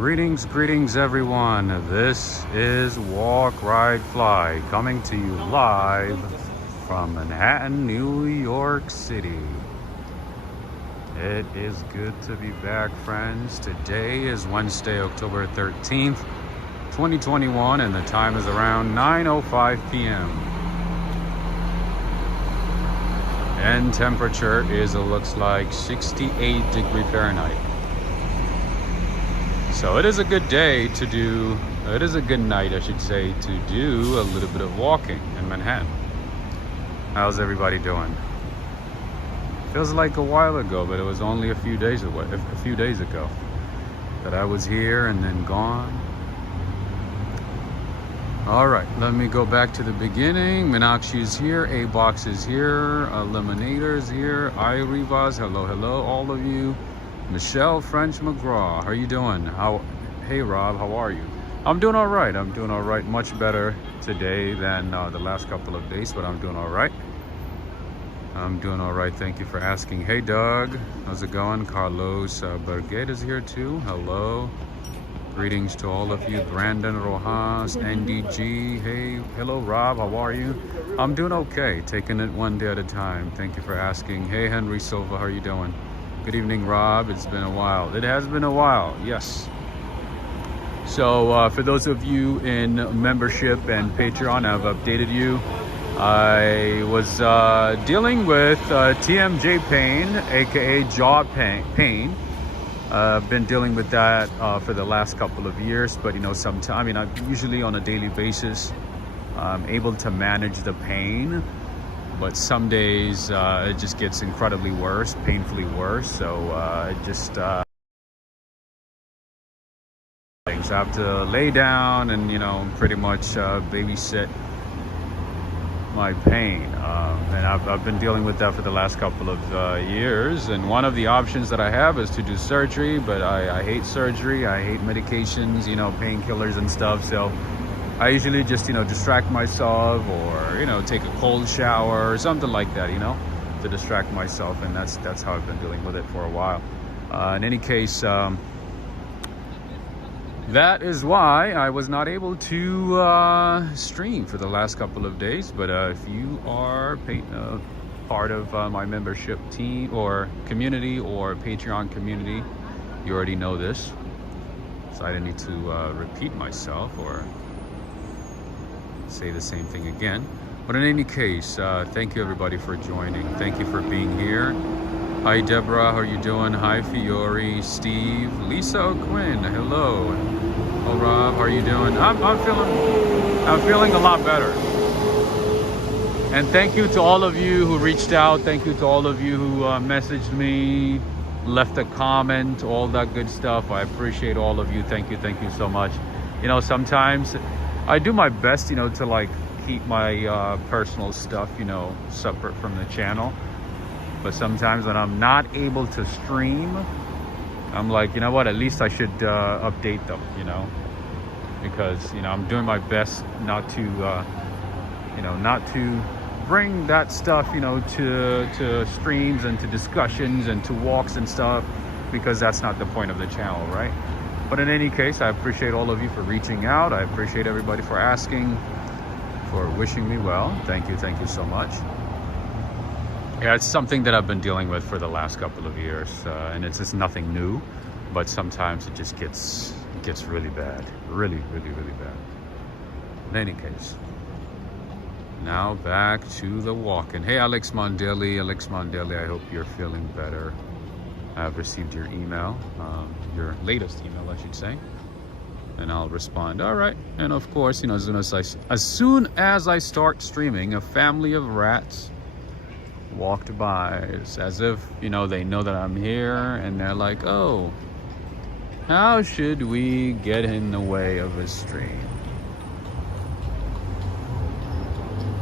Greetings everyone. This is Walk, Ride, Fly coming to you live from Manhattan, New York City. It is good to be back, friends. Today is Wednesday, October 13th, 2021, and the time is around 9:05 p.m. And temperature is, it looks like, 68 degrees Fahrenheit. So it is a good day to do, it is a good night, I should say, to do a little bit of walking in Manhattan. How's everybody doing? Feels like a while ago, but it was only a few days ago that I was here and then gone. All right, let me go back to the beginning. Meenakshi's here, A-Box is here, Eliminator's here, Irivas, hello, all of you. Michelle French McGraw, how are you doing? Hey Rob, how are you? I'm doing all right. Much better today than the last couple of days, but I'm doing all right. Thank you for asking. Hey Doug, how's it going? Carlos Berget is here too. Hello. Greetings to all of you. Brandon Rojas, NDG. Hey, hello Rob, how are you? I'm doing okay. Taking it one day at a time. Thank you for asking. Hey Henry Silva, how are you doing? Good evening, Rob. It's been a while. It has been a while, yes. So for those of you in membership and Patreon, I've updated you. I was dealing with TMJ pain, aka jaw pain. I've been dealing with that for the last couple of years, but I'm usually on a daily basis. I'm able to manage the pain. But some days it just gets incredibly worse, painfully worse. So I have to lay down and pretty much babysit my pain. And I've been dealing with that for the last couple of years. And one of the options that I have is to do surgery, but I hate surgery. I hate medications, painkillers and stuff. So I usually just, distract myself or, take a cold shower or something like that, to distract myself. And that's how I've been dealing with it for a while. In any case, that is why I was not able to stream for the last couple of days. But if you are part of my membership team or community or Patreon community, you already know this. So I didn't need to repeat myself or say the same thing again. But in any case, thank you everybody for joining. Thank you for being here. Hi Deborah, how are you doing? Hi Fiore, Steve, Lisa O'Quinn, hello. Oh Rob, how are you doing? I'm feeling a lot better. And thank you to all of you who reached out. Thank you to all of you who messaged me, left a comment, all that good stuff. I appreciate all of you. Thank you so much. Sometimes I do my best, to keep my personal stuff, separate from the channel. But sometimes when I'm not able to stream, I'm like, you know what, at least I should update them, because, I'm doing my best not to bring that stuff, to streams and to discussions and to walks and stuff, because that's not the point of the channel, right? But in any case, I appreciate all of you for reaching out. I appreciate everybody for asking, for wishing me well. Thank you so much. Yeah, it's something that I've been dealing with for the last couple of years, and it's just nothing new, but sometimes it just gets really bad, really bad. In any case, now back to the walking. Hey, Alex Mondeli, I hope you're feeling better. I've received your email, your latest email, I should say, and I'll respond. All right, and of course, as soon as I start streaming, a family of rats walked by. It's as if they know that I'm here, and they're like, oh, how should we get in the way of a stream?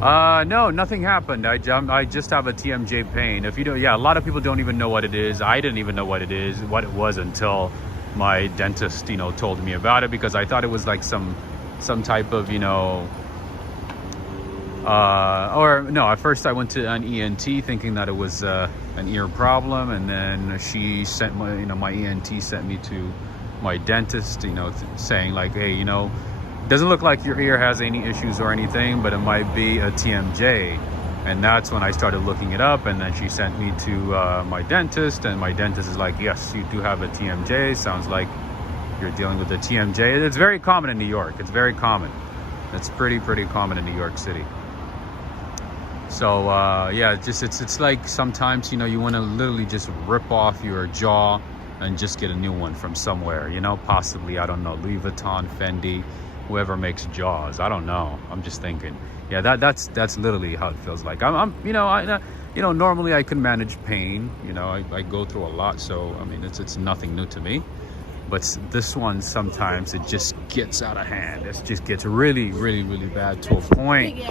No, nothing happened. I just have a TMJ pain. If you don't, a lot of people don't even know what it is. I didn't even know what it was until my dentist told me about it, because I thought it was like some type of at first I went to an ENT thinking that it was an ear problem, and then she sent my ENT sent me to my dentist, you know, saying like, hey, you know, doesn't look like your ear has any issues or anything, but it might be a TMJ. And that's when I started looking it up, and then she sent me to my dentist, and my dentist is like, yes, you do have a TMJ. Sounds like you're dealing with a TMJ. It's very common in New York. It's very common. It's pretty common in New York City. So yeah, it's like sometimes, you know, you want to literally just rip off your jaw and just get a new one from somewhere, you know, possibly, I don't know, Louis Vuitton, Fendi, whoever makes jaws. I don't know. I'm just thinking. Yeah, that's literally how it feels like. I'm you know, normally I can manage pain. You know, I go through a lot, so I mean, it's nothing new to me. But this one, sometimes it just gets out of hand. It just gets really bad to a point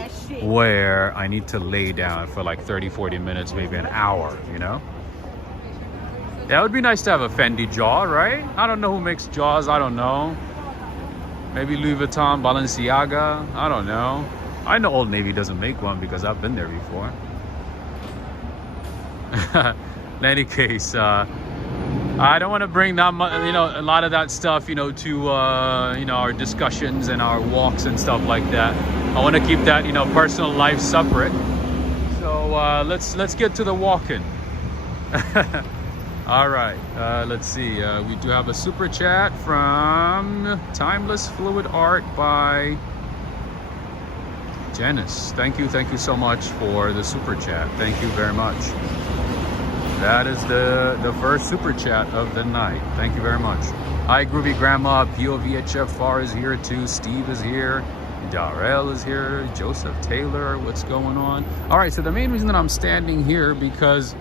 where I need to lay down for like 30-40 minutes, maybe an hour, you know? Yeah, it would be nice to have a Fendi jaw, right? I don't know who makes jaws. I don't know. Maybe Louis Vuitton, Balenciaga. I don't know. I know Old Navy doesn't make one because I've been there before. In any case, I don't want to bring that much, you know, a lot of that stuff, you know, to you know, our discussions and our walks and stuff like that. I want to keep that, you know, personal life separate. So let's get to the walking. All right, let's see. We do have a super chat from Timeless Fluid Art by Janice. Thank you so much for the super chat. Thank you very much. That is the first super chat of the night. Thank you very much. Hi, Groovy Grandma. POVHFR is here too. Steve is here. Darrell is here. Joseph Taylor. What's going on? All right, so the main reason that I'm standing here because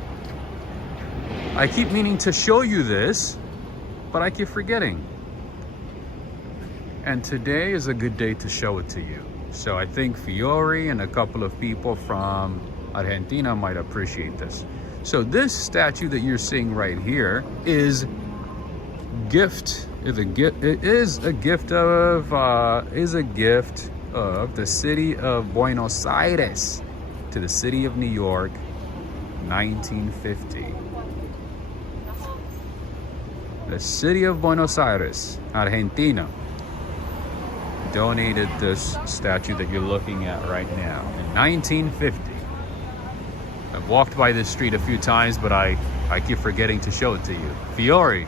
I keep meaning to show you this, but I keep forgetting. And today is a good day to show it to you. So I think Fiore and a couple of people from Argentina might appreciate this. So this statue that you're seeing right here is a gift of the city of Buenos Aires to the city of New York, 1950. The city of Buenos Aires, Argentina, donated this statue that you're looking at right now in 1950. I've walked by this street a few times, but I keep forgetting to show it to you. Fiore.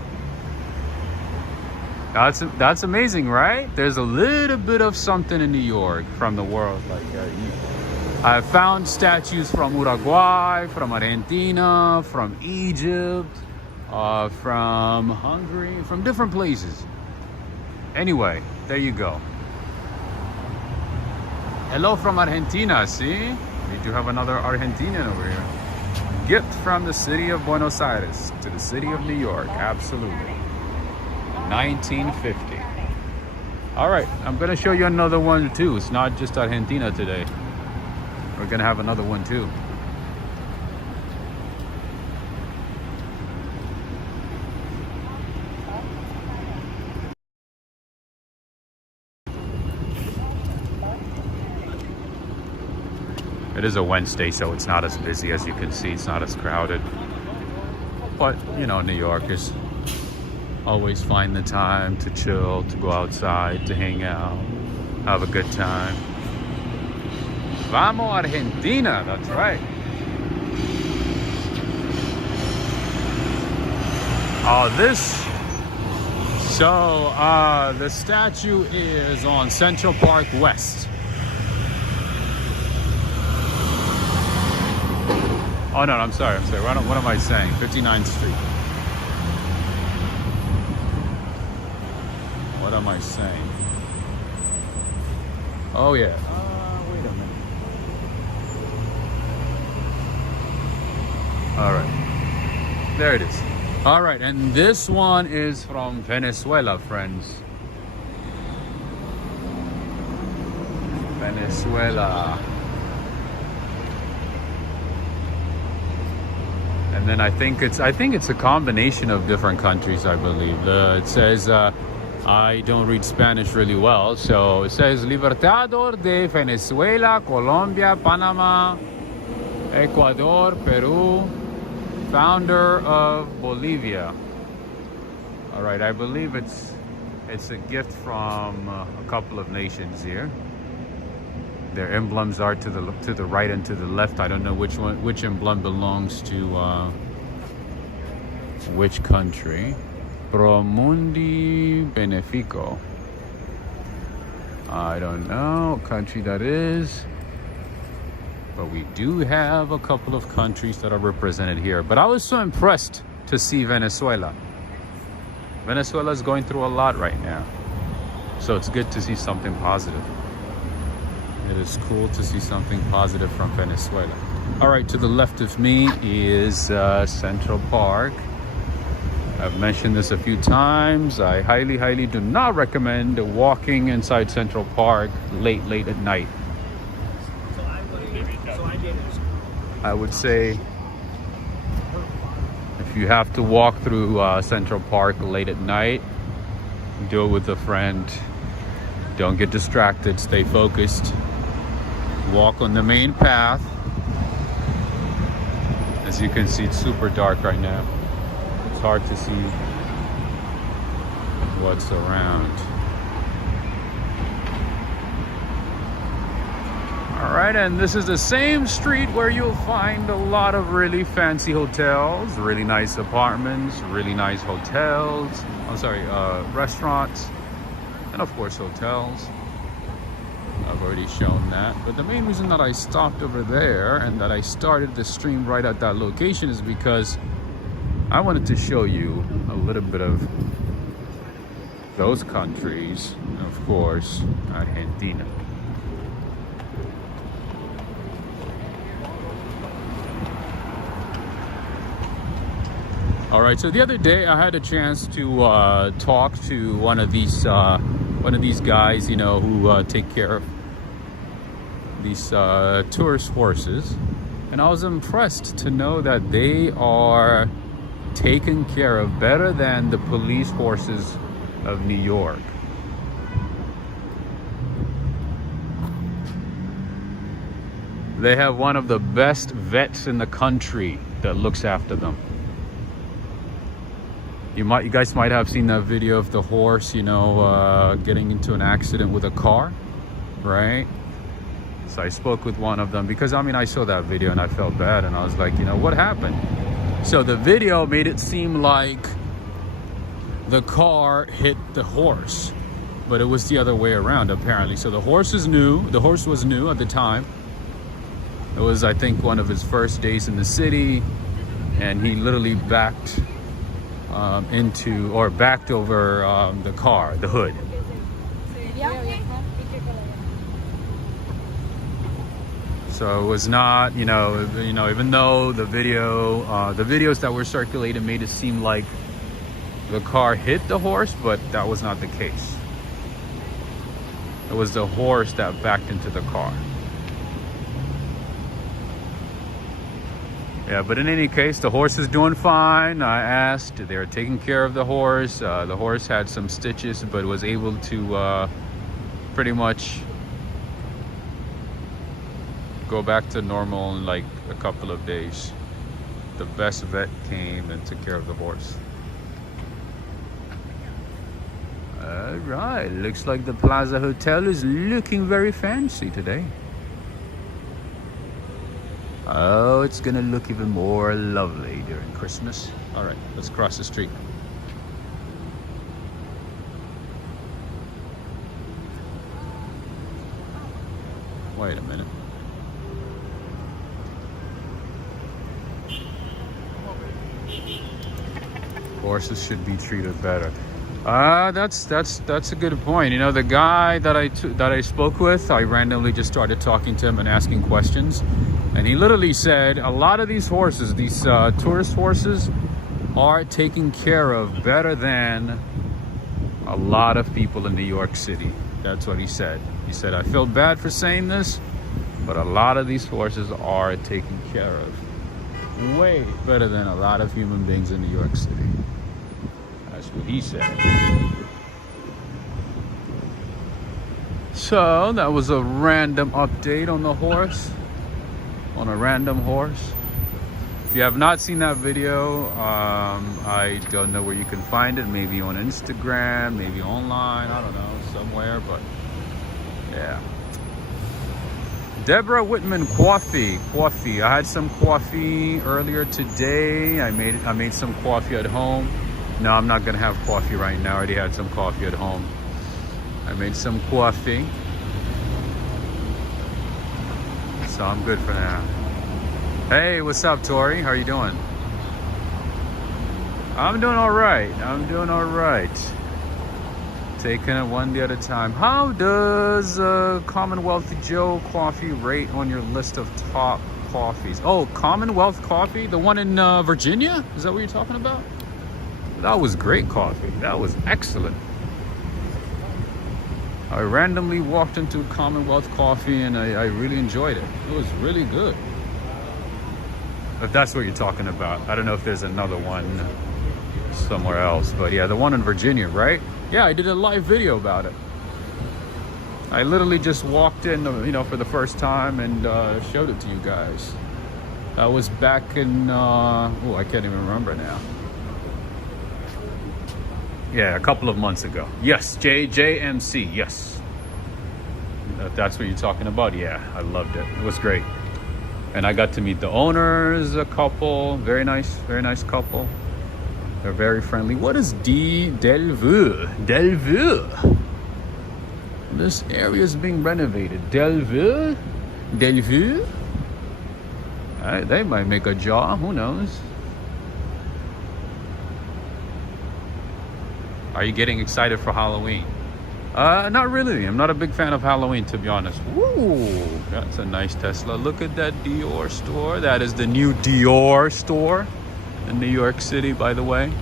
That's amazing, right? There's a little bit of something in New York from the world. Like I've found statues from Uruguay, from Argentina, from Egypt, from Hungary, from different places. Anyway, there you go. Hello from Argentina, see? We do have another Argentinian over here. Gift from the city of Buenos Aires to the city of New York. Absolutely. 1950. All right, I'm going to show you another one too. It's not just Argentina today. We're going to have another one too. It is a Wednesday, so it's not as busy as you can see. It's not as crowded. But, you know, New Yorkers always find the time to chill, to go outside, to hang out, have a good time. Vamos Argentina, that's right. The statue is on Central Park West. Oh no, I'm sorry. What am I saying? 59th Street. What am I saying? Oh yeah. Wait a minute. All right. There it is. All right, and this one is from Venezuela, friends. Venezuela. And then I think it's a combination of different countries, I believe. It says I don't read Spanish really well, so it says Libertador de Venezuela, Colombia, Panama, Ecuador, Peru, founder of Bolivia. All right, I believe it's a gift from a couple of nations here. Their emblems are to the right and to the left. I don't know which emblem belongs to which country. Pro Mundi Benefico. I don't know what country that is, but we do have a couple of countries that are represented here. But I was so impressed to see Venezuela. Venezuela is going through a lot right now, so it's good to see something positive. It is cool to see something positive from Venezuela. All right, to the left of me is Central Park. I've mentioned this a few times. I highly do not recommend walking inside Central Park late at night. I would say if you have to walk through Central Park late at night, do it with a friend. Don't get distracted, stay focused. Walk on the main path. As you can see, it's super dark right now. It's hard to see what's around. All right, and this is the same street where you'll find a lot of really fancy hotels, really nice apartments, really nice hotels. Restaurants, and of course hotels. I've already shown that. But the main reason that I stopped over there and that I started the stream right at that location is because I wanted to show you a little bit of those countries, and of course, Argentina. All right, so the other day I had a chance to talk to one of these guys, you know, who take care of these tourist horses, and I was impressed to know that they are taken care of better than the police horses of New York. They have one of the best vets in the country that looks after them. You guys might have seen that video of the horse, you know, getting into an accident with a car, right? So I spoke with one of them because, I mean, I saw that video and I felt bad, and I was like, you know, what happened? So the video made it seem like the car hit the horse, but it was the other way around apparently. So the horse was new at the time. It was, I think, one of his first days in the city, and he literally backed over the car, the hood. So it was not, you know, even though the videos that were circulated made it seem like the car hit the horse, but that was not the case. It was the horse that backed into the car. Yeah, but in any case, the horse is doing fine. I asked, they were taking care of the horse. The horse had some stitches, but was able to pretty much go back to normal in like a couple of days. The best vet came and took care of the horse. All right, looks like the Plaza Hotel is looking very fancy today. Oh, it's gonna look even more lovely during Christmas. All right, let's cross the street. Wait a minute. Horses should be treated better. That's a good point. You know, the guy that I spoke with, I randomly just started talking to him and asking questions, and he literally said a lot of these horses, these tourist horses, are taken care of better than a lot of people in New York City. That's what he said. He said, I feel bad for saying this, but a lot of these horses are taken care of way better than a lot of human beings in New York City. That's what he said. So that was a random update on the horse, on a random horse. If you have not seen that video, I don't know where you can find it. Maybe on Instagram, maybe online, I don't know, somewhere, but yeah. Deborah Whitman, coffee. I had some coffee earlier today. I made some coffee at home. No, I'm not gonna have coffee right now. I already had some coffee at home. I made some coffee, so I'm good for now. Hey, what's up, Tori? How are you doing? I'm doing all right. Taking it one day at a time. How does Commonwealth Joe coffee rate on your list of top coffees? Oh, Commonwealth Coffee, the one in Virginia? Is that what you're talking about? That was great coffee. That was excellent. I randomly walked into Commonwealth Coffee and I really enjoyed it. It was really good. If that's what you're talking about. I don't know if there's another one somewhere else, but yeah, the one in Virginia, right? Yeah, I did a live video about it. I literally just walked in, for the first time and showed it to you guys. That was back in, I can't even remember now. Yeah, a couple of months ago. Yes, JMC, yes. If that's what you're talking about, yeah, I loved it. It was great. And I got to meet the owners, a couple, very nice couple. They're very friendly. What is Delvaux? This area is being renovated. Delvaux? They might make a job, who knows? Are you getting excited for Halloween? Not really. I'm not a big fan of Halloween, to be honest. Woo! That's a nice Tesla. Look at that Dior store. That is the new Dior store in New York City, by the way.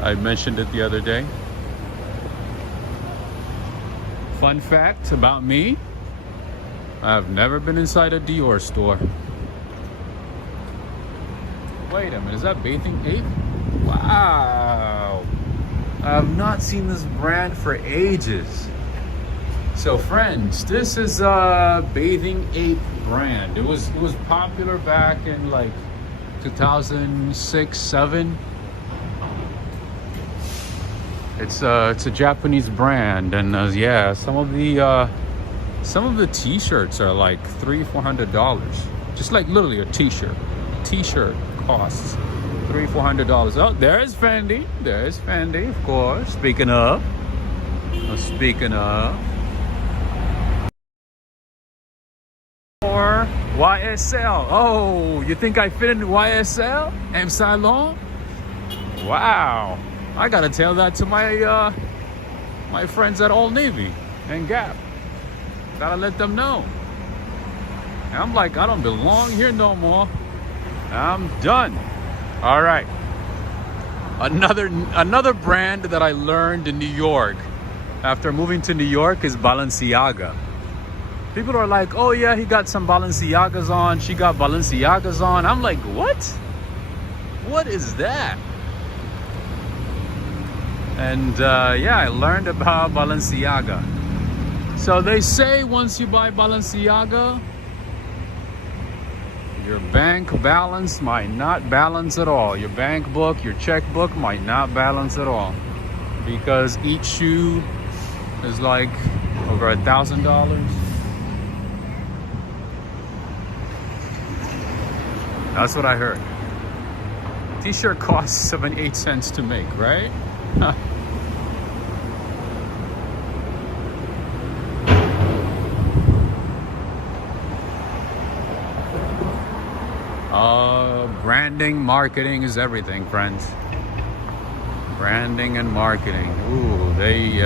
I mentioned it the other day. Fun fact about me, I've never been inside a Dior store. Wait a minute, is that Bathing Ape? Wow. I have not seen this brand for ages. So friends, this is a Bathing Ape brand. It was popular back in like 2006, 7. It's a Japanese brand, and yeah, some of the t-shirts are like $300-400. Just like literally a t-shirt. T-shirt costs $300-400. Oh, there's Fendi, of course. Speaking of or YSL. Oh, you think I fit in YSL? M Salon? Wow, I gotta tell that to my my friends at Old Navy and Gap. Gotta let them know. And I'm like, I don't belong here no more. I'm done. All right, another brand that I learned in New York after moving to New York is Balenciaga. People are like, oh yeah, he got some Balenciagas on, she got Balenciagas on. I'm like, what is that? And yeah, I learned about Balenciaga. So they say once you buy Balenciaga, your bank balance might not balance at all. Your bank book, your checkbook might not balance at all, because each shoe is like over $1,000. That's what I heard. T-shirt costs 78 cents to make, right? Branding, marketing is everything, friends. Branding and marketing. Ooh, they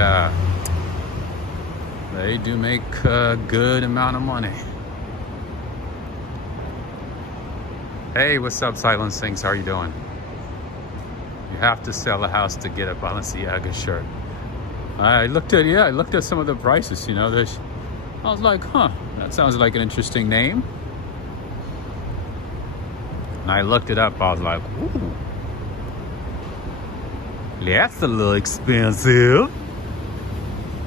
do make a good amount of money. Hey, what's up, Silent Sinks? How are you doing? You have to sell a house to get a Balenciaga shirt. I looked at some of the prices, I was like, huh, that sounds like an interesting name. And I looked it up, I was like, ooh, that's a little expensive.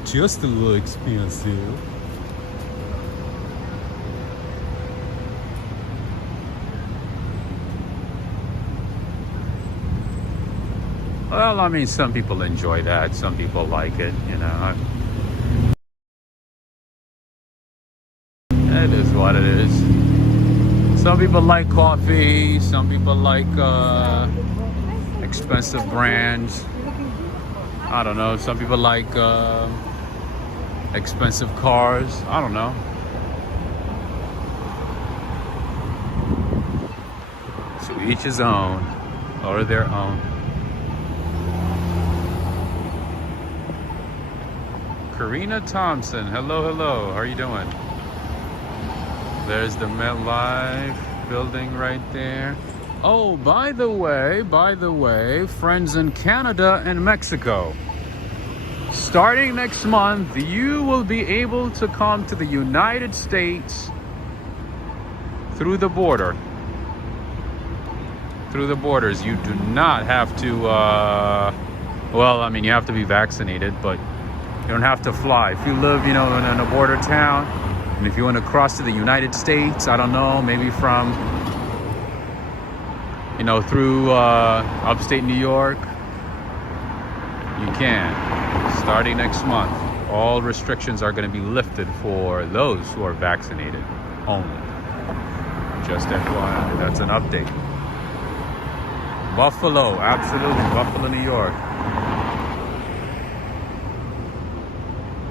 Just a little expensive. Well, I mean, some people enjoy that. Some people like it, you know. It is what it is. Some people like coffee. Some people like expensive brands. I don't know. Some people like expensive cars. I don't know. To each his own, or their own. Karina Thompson, hello. How are you doing? There's the MetLife building right there. Oh, by the way, friends in Canada and Mexico, starting next month, you will be able to come to the United States through the border. Through the borders. You do not have to, well, I mean, you have to be vaccinated, but you don't have to fly. If you live, you know, in a border town, and if you want to cross to the United States, I don't know, maybe from, you know, through upstate New York, you can. Starting next month, all restrictions are going to be lifted for those who are vaccinated only. Just FYI, that's an update. Buffalo, absolutely, Buffalo, New York.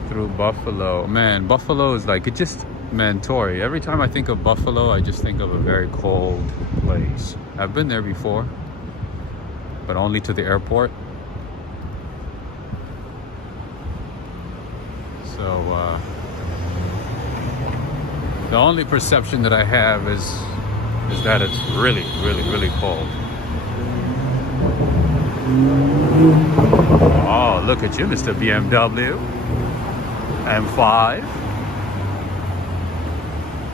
Through Buffalo. Man, Buffalo is like, it just, man, Tori, every time I think of Buffalo, I just think of a very cold place. I've been there before, but only to the airport. So, the only perception that I have is that it's really, really cold. Oh, look at you, Mr. BMW. M5.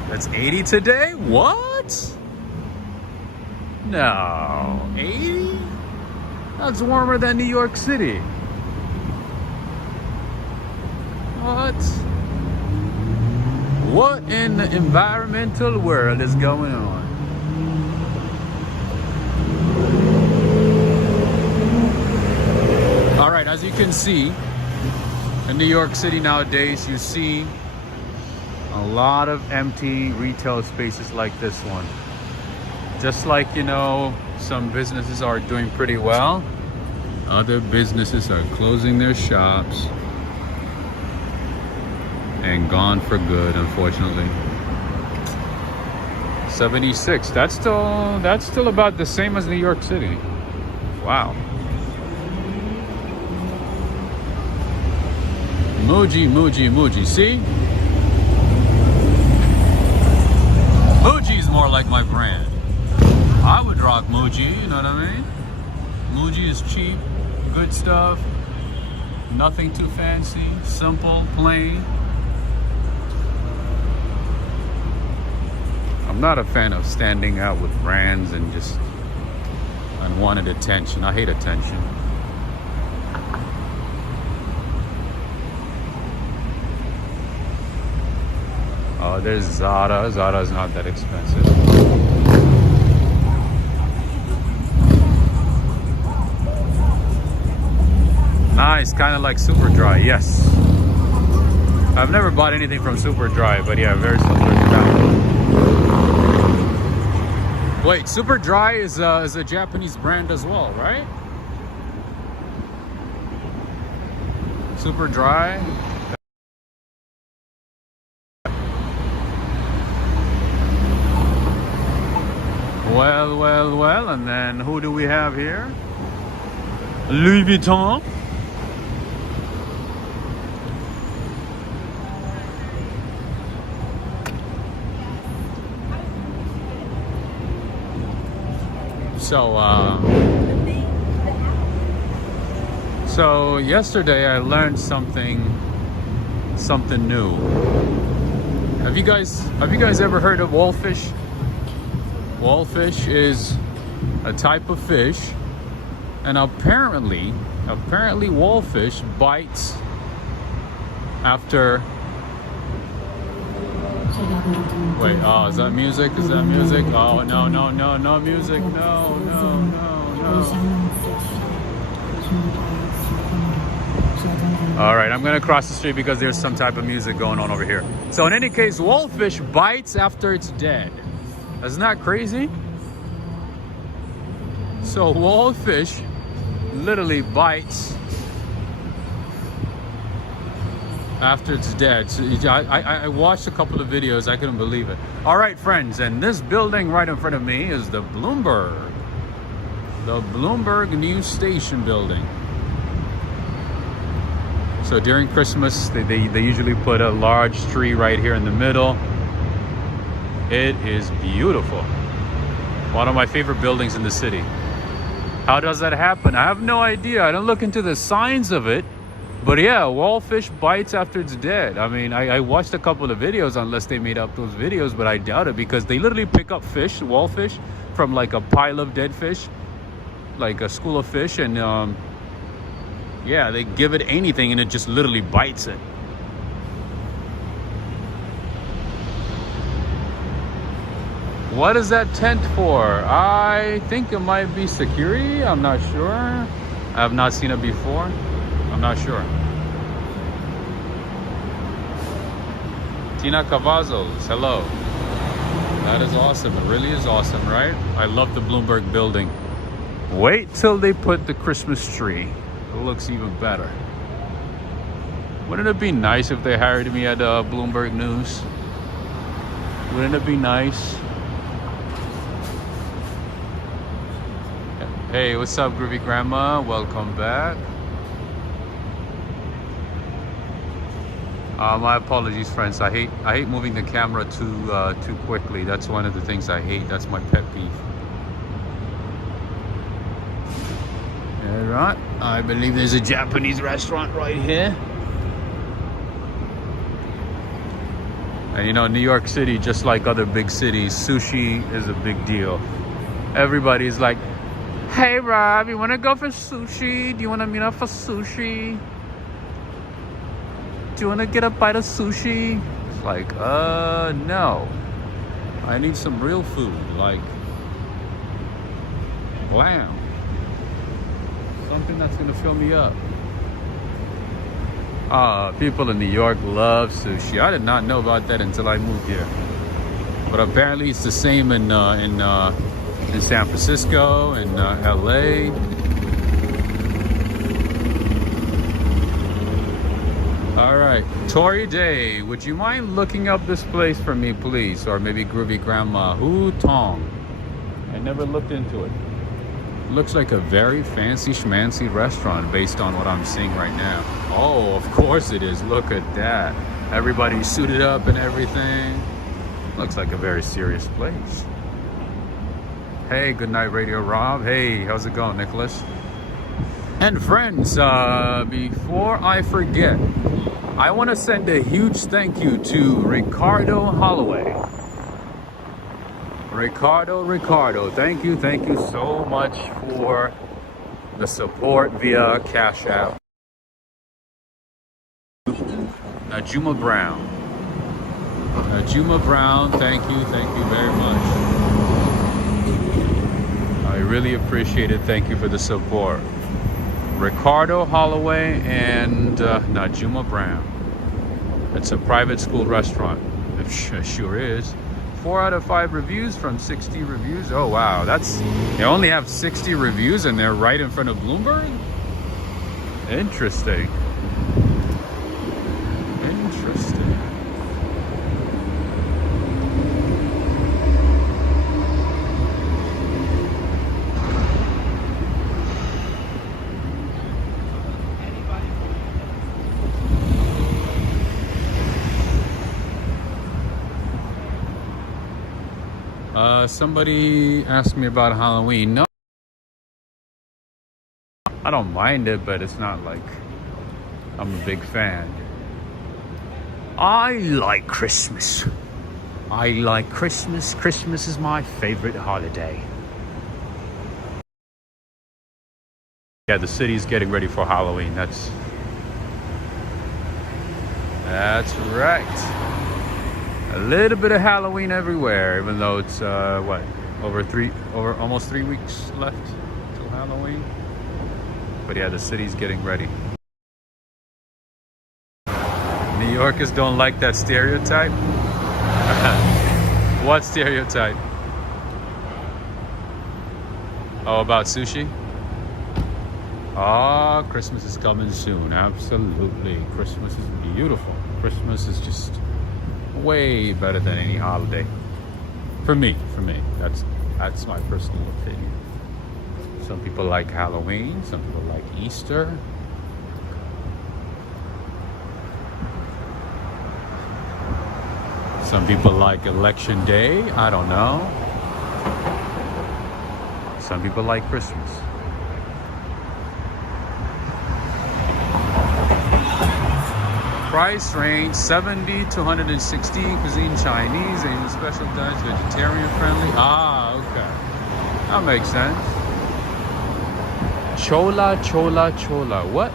That's 80 today? What? No, 80? That's warmer than New York City. What? What in the environmental world is going on? All right, as you can see, in New York City nowadays, you see a lot of empty retail spaces like this one. Just like, you know, some businesses are doing pretty well, other businesses are closing their shops and gone for good, unfortunately. 76, that's still about the same as New York City. Wow. Muji, see? Muji's more like my brand. I would rock Muji, you know what I mean? Muji is cheap, good stuff, nothing too fancy, simple, plain. I'm not a fan of standing out with brands and just unwanted attention. I hate attention. Oh, there's Zara. Zara's not that expensive. Nice, kind of like Superdry, yes. I've never bought anything from Superdry, but yeah, very similar to that. Wait, Superdry is a Japanese brand as well, right? Superdry. Well, and then who do we have here? Louis Vuitton. So yesterday I learned something new. Have you guys ever heard of wallfish? Wallfish is a type of fish, and apparently wallfish bites after. Wait, oh, is that music? Is that music? Oh, no music, no. All right, I'm gonna cross the street because there's some type of music going on over here. So in any case, wallfish bites after it's dead. Isn't that crazy? So wallfish literally bites after it's dead. So I watched a couple of videos, I couldn't believe it. All right, friends, and this building right in front of me is the Bloomberg News Station building. So during Christmas, they usually put a large tree right here in the middle. It is beautiful. One of my favorite buildings in the city. How does that happen? I have no idea. I don't look into the signs of it. But yeah, wallfish bites after it's dead. I mean, I watched a couple of videos, unless they made up those videos, but I doubt it, because they literally pick up fish, wallfish, from like a pile of dead fish, like a school of fish, and yeah, they give it anything and it just literally bites it. What is that tent for? I think it might be security. I'm not sure. I have not seen it before. I'm not sure. Tina Cavazos, hello. That is awesome. It really is awesome, right? I love the Bloomberg building. Wait till they put the Christmas tree. It looks even better. Wouldn't it be nice if they hired me at Bloomberg News? Wouldn't it be nice? Hey, what's up, Groovy Grandma? Welcome back. My apologies, friends. I hate moving the camera too quickly. That's one of the things I hate. That's my pet peeve. All right. I believe there's a Japanese restaurant right here. And you know, New York City, just like other big cities, sushi is a big deal. Everybody's like, hey Rob, you want to go for sushi? Do you want to meet up for sushi? Do you want to get a bite of sushi? It's like, no. I need some real food, like lamb. Something that's gonna fill me up. People in New York love sushi. I did not know about that until I moved here. But apparently it's the same in San Francisco and LA. All right, Tori Day, would you mind looking up this place for me, please? Or maybe Groovy Grandma, Hu Tong. I never looked into it. Looks like a very fancy schmancy restaurant based on what I'm seeing right now. Oh, of course it is. Look at that. Everybody's suited up and everything. Looks like a very serious place. Hey, good night, Radio Rob. Hey, how's it going, Nicholas? And friends, before I forget, I want to send a huge thank you to Ricardo Holloway. Ricardo, thank you so much for the support via Cash App. Najuma Brown, thank you very much. I really appreciate it. Thank you for the support. Ricardo Holloway and Najuma Brown. It's a private school restaurant. It sure is. 4 out of 5 reviews from 60 reviews. Oh wow, they only have 60 reviews and they're right in front of Bloomberg? Interesting. Somebody asked me about Halloween. No, I don't mind it, but it's not like I'm a big fan. I like Christmas. Christmas is my favorite holiday. Yeah, the city's getting ready for Halloween. That's right. A little bit of Halloween everywhere, even though it's almost 3 weeks left till Halloween. But yeah, the city's getting ready. New Yorkers don't like that stereotype. What stereotype? Oh, about sushi? Ah, Christmas is coming soon. Absolutely. Christmas is beautiful. Christmas is just way better than any holiday. For me. That's my personal opinion. Some people like Halloween, some people like Easter. Some people like Election Day, I don't know. Some people like Christmas. Price range 70 to 160. Cuisine Chinese, Asian special diets, vegetarian friendly. Ah, okay. That makes sense. Chola. What?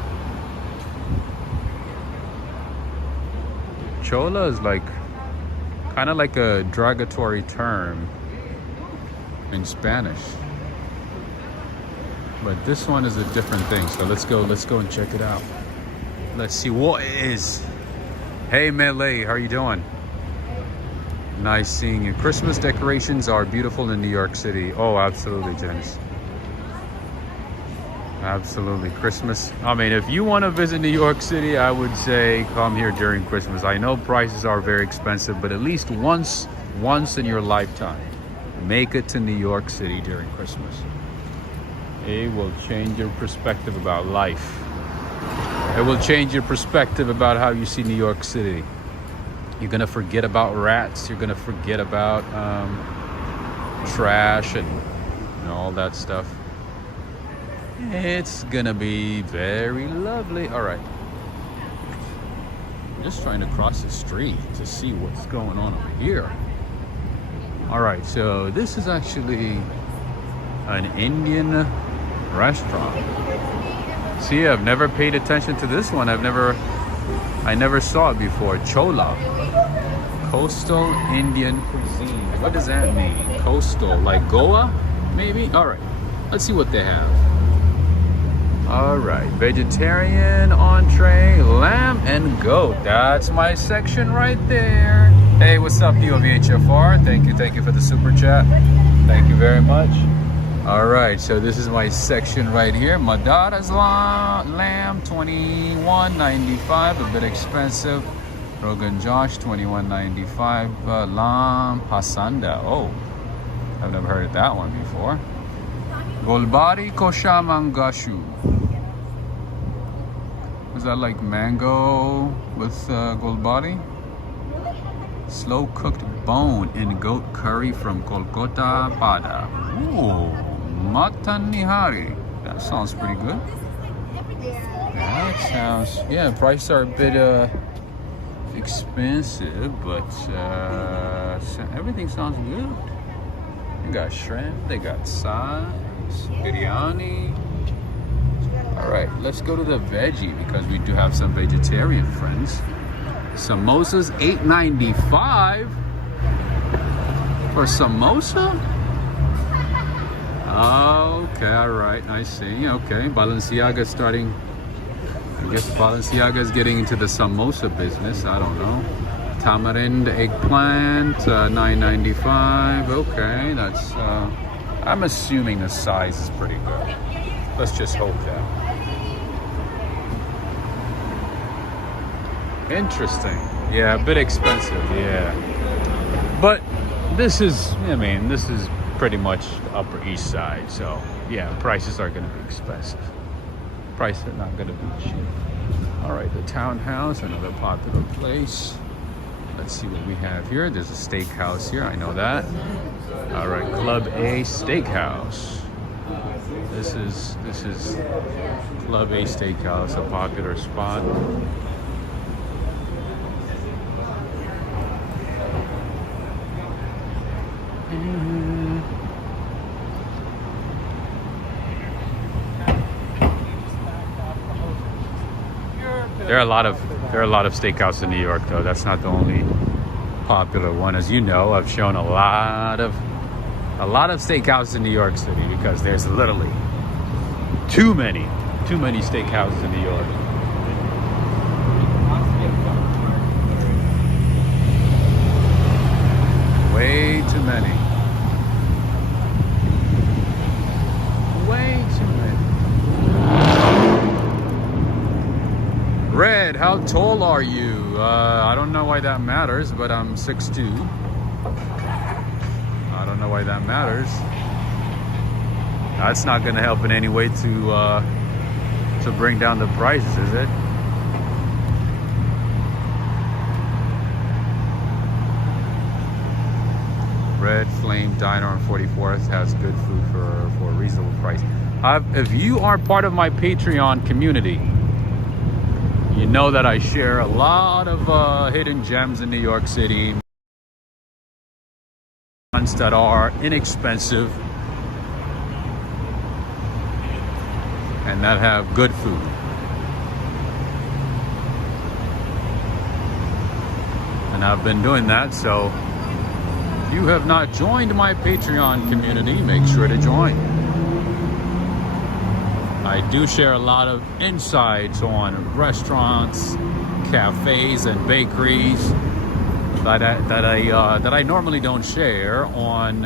Chola is like kind of like a derogatory term in Spanish. But this one is a different thing. So let's go and check it out. Let's see what it is. Hey Melee, how are you doing? Nice seeing you. Christmas decorations are beautiful in New York City. Oh, absolutely, Janice. Absolutely. Christmas. I mean, if you want to visit New York City, I would say come here during Christmas. I know prices are very expensive, but at least once in your lifetime, make it to New York City during Christmas. It will change your perspective about life. It will change your perspective about how you see New York City. You're gonna forget about rats. You're gonna forget about trash and all that stuff. It's gonna be very lovely. All right. I'm just trying to cross the street to see what's going on over here. All right, so this is actually an Indian restaurant. See, I've never paid attention to this one. I never saw it before. Chola. Coastal Indian cuisine. What does that mean? Coastal, like Goa, maybe? All right, let's see what they have. All right, vegetarian entree, lamb and goat. That's my section right there. Hey, what's up, POVHFR? Thank you for the super chat. Thank you very much. All right, so this is my section right here. Madara's lamb, $21.95, a bit expensive. Rogan Josh, $21.95. Lamb pasanda. Oh, I've never heard of that one before. Golbari kosha mangashu. Is that like mango with golbari? Slow cooked bone in goat curry from Kolkata Pada. Ooh, mutton nihari. That sounds pretty good. That sounds, yeah, prices are a bit expensive, but everything sounds good. They got shrimp, they got sides, biryani. All right, let's go to the veggie because we do have some vegetarian friends. Samosas, $8.95 for samosa. Okay, all right, I see. Okay, Balenciaga starting. I guess Balenciaga is getting into the samosa business. I don't know. Tamarind eggplant, $9.95. Okay, that's. I'm assuming the size is pretty good. Let's just hope that. Interesting. Yeah, a bit expensive. Yeah, but this is. I mean, this is pretty much the Upper East Side. So yeah, prices are going to be expensive. Prices are not going to be cheap. All right, the Townhouse, another popular place. Let's see what we have here. There's a steakhouse here. I know that. All right, Club A Steakhouse. This is Club A Steakhouse, a popular spot. There are a lot of steakhouses in New York, though. That's not the only popular one. As you know, I've shown a lot of steakhouses in New York City because there's literally too many too many steakhouses in New York. Way too many. Way too many. Red, how tall are you? I don't know why that matters, but I'm 6'2". I don't know why that matters. That's not going to help in any way to bring down the prices, is it? Red Flame Diner on 44th has good food for a reasonable price. If you are part of my Patreon community, you know that I share a lot of hidden gems in New York City. Ones that are inexpensive and that have good food. And I've been doing that, so if you have not joined my Patreon community, make sure to join. I do share a lot of insights on restaurants, cafes, and bakeries that I normally don't share on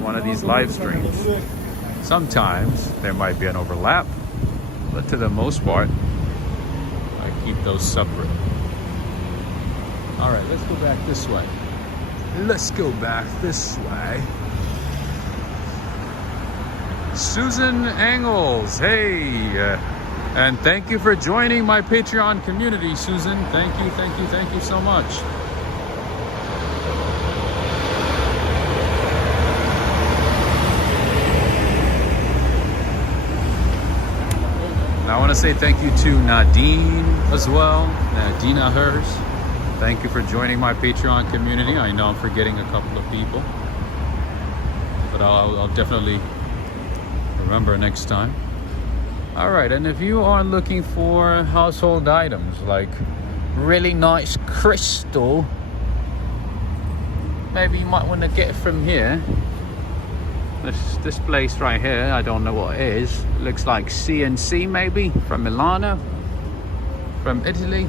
one of these live streams. Sometimes there might be an overlap, but to the most part, I keep those separate. All right, let's go back this way. Let's go back this way. Susan Engels, hey, and thank you for joining my Patreon community, Susan. Thank you so much. I want to say thank you to Nadine as well, Nadina Hers. Thank you for joining my Patreon community. I know I'm forgetting a couple of people, but I'll definitely remember next time. All right, and if you are looking for household items like really nice crystal, maybe you might want to get it from here. This place right here, I don't know what it is. Looks like CNC maybe, from Milano, from Italy.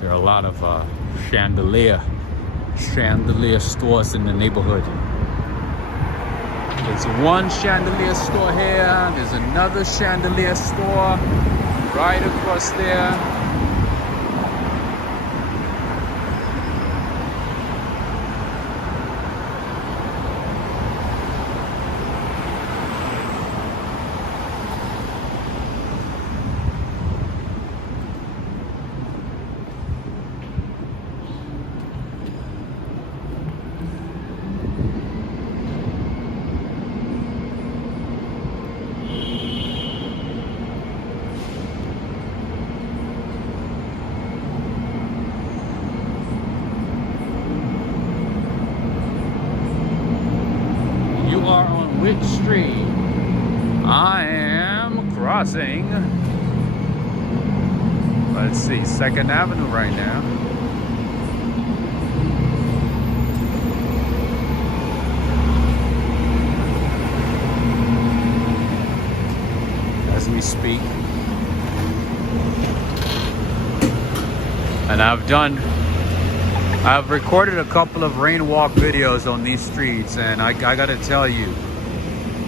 There are a lot of chandelier stores in the neighborhood. There's one chandelier store here. There's another chandelier store right across there. Which street? I am crossing, let's see, 2nd Avenue right now. As we speak. And I've recorded a couple of rain walk videos on these streets, and I gotta tell you,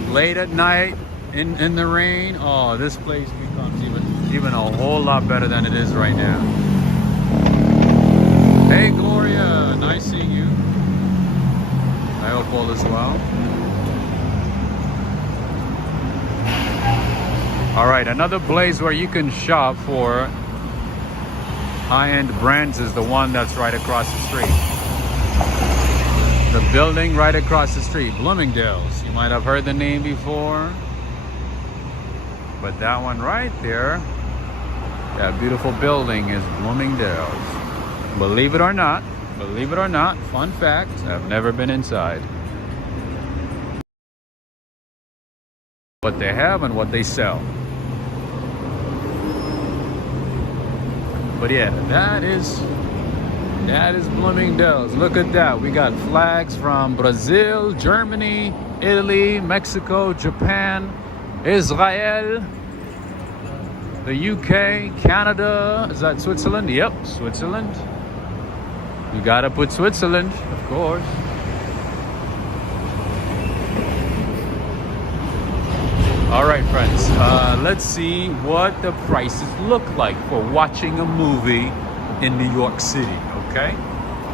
late at night in the rain, oh, this place becomes even a whole lot better than it is right now. Hey Gloria, nice seeing you. I hope all is well. All right, another place where you can shop for high-end brands is the one that's right across the street. The building right across the street, Bloomingdale's. You might have heard the name before. But that one right there, that beautiful building is Bloomingdale's. Believe it or not, fun fact, I've never been inside. What they have and what they sell. But yeah, that is Bloomingdale's. Look at that. We got flags from Brazil, Germany, Italy, Mexico, Japan, Israel, the UK, Canada. Is that Switzerland? Yep, Switzerland. You gotta put Switzerland, of course. All right, friends, let's see what the prices look like for watching a movie in New York City, okay?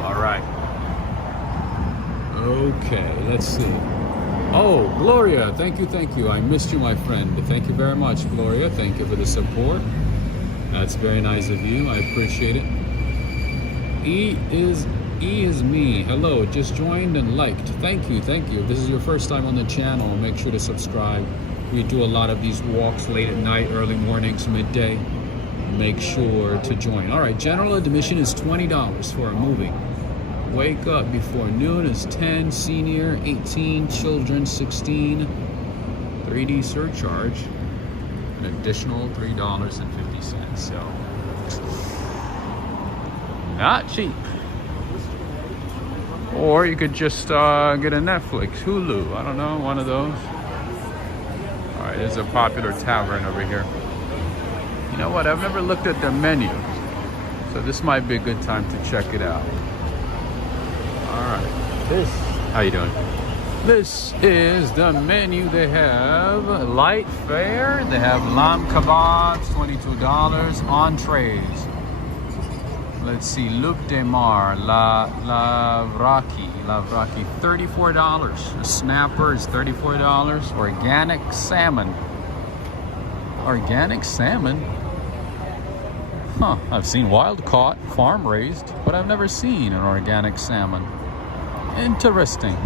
All right. Okay, let's see. Oh, Gloria, thank you. I missed you, my friend. Thank you very much, Gloria. Thank you for the support. That's very nice of you. I appreciate it. E is me. Hello, just joined and liked. Thank you. If this is your first time on the channel, make sure to subscribe. We do a lot of these walks late at night, early mornings, midday. Make sure to join. All right, general admission is $20 for a movie. Wake up before noon is 10, senior 18, children 16. 3D surcharge, an additional $3.50. So, not cheap. Or you could just get a Netflix, Hulu. I don't know, one of those. All right, there's a popular tavern over here. You know what? I've never looked at the menu, so this might be a good time to check it out. All right, how you doing? This is the menu. They have light fare. They have lamb kebabs, $22. Entrees. Let's see, Luc de Mar, Lavraki, $34. A snapper is $34. Organic salmon. Organic salmon? Huh, I've seen wild caught, farm raised, but I've never seen an organic salmon. Interesting.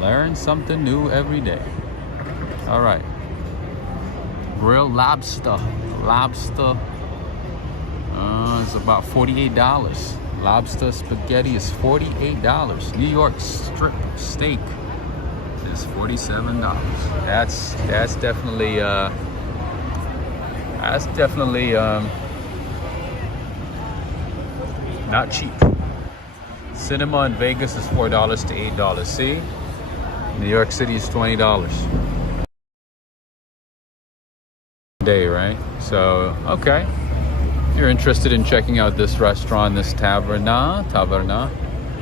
Learn something new every day. All right. Grilled lobster. It's about $48. Lobster spaghetti is $48. New York strip steak is $47. That's definitely not cheap. Cinema in Vegas is $4 to $8. See, New York City is $20 a day, right? So okay. You're interested in checking out this restaurant, this taverna.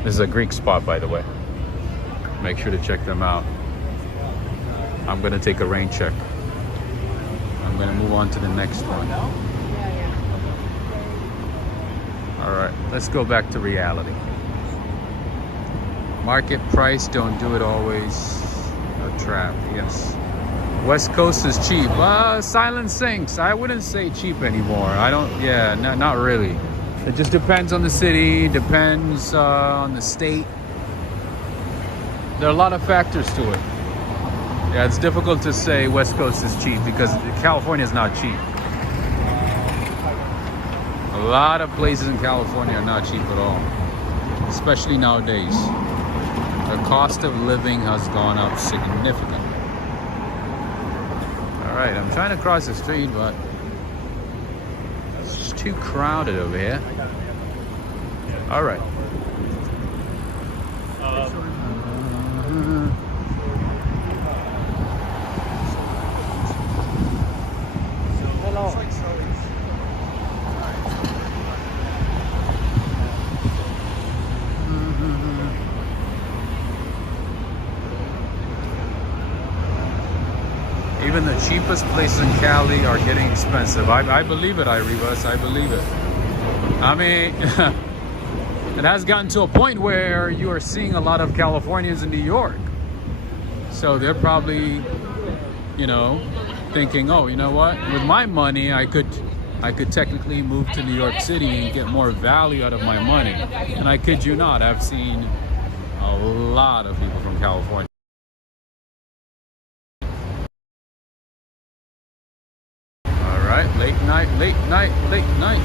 This is a Greek spot, by the way. Make sure to check them out. I'm gonna take a rain check. I'm gonna move on to the next one. All right, let's go back to reality. Market price, don't do it always. A trap, yes. West Coast is cheap. Silent sinks. I wouldn't say cheap anymore. Not really. It just depends on the city, depends on the state. There are a lot of factors to it. Yeah, it's difficult to say West Coast is cheap because California is not cheap. A lot of places in California are not cheap at all, especially nowadays. The cost of living has gone up significantly. All right, I'm trying to cross the street, but it's just too crowded over here. All right. Even the cheapest places in Cali are getting expensive. I believe it, Irivas. I believe it. I mean, it has gotten to a point where you are seeing a lot of Californians in New York. So they're probably, thinking, oh, you know what? With my money, I could technically move to New York City and get more value out of my money. And I kid you not, I've seen a lot of people from California Late night, late night, late night.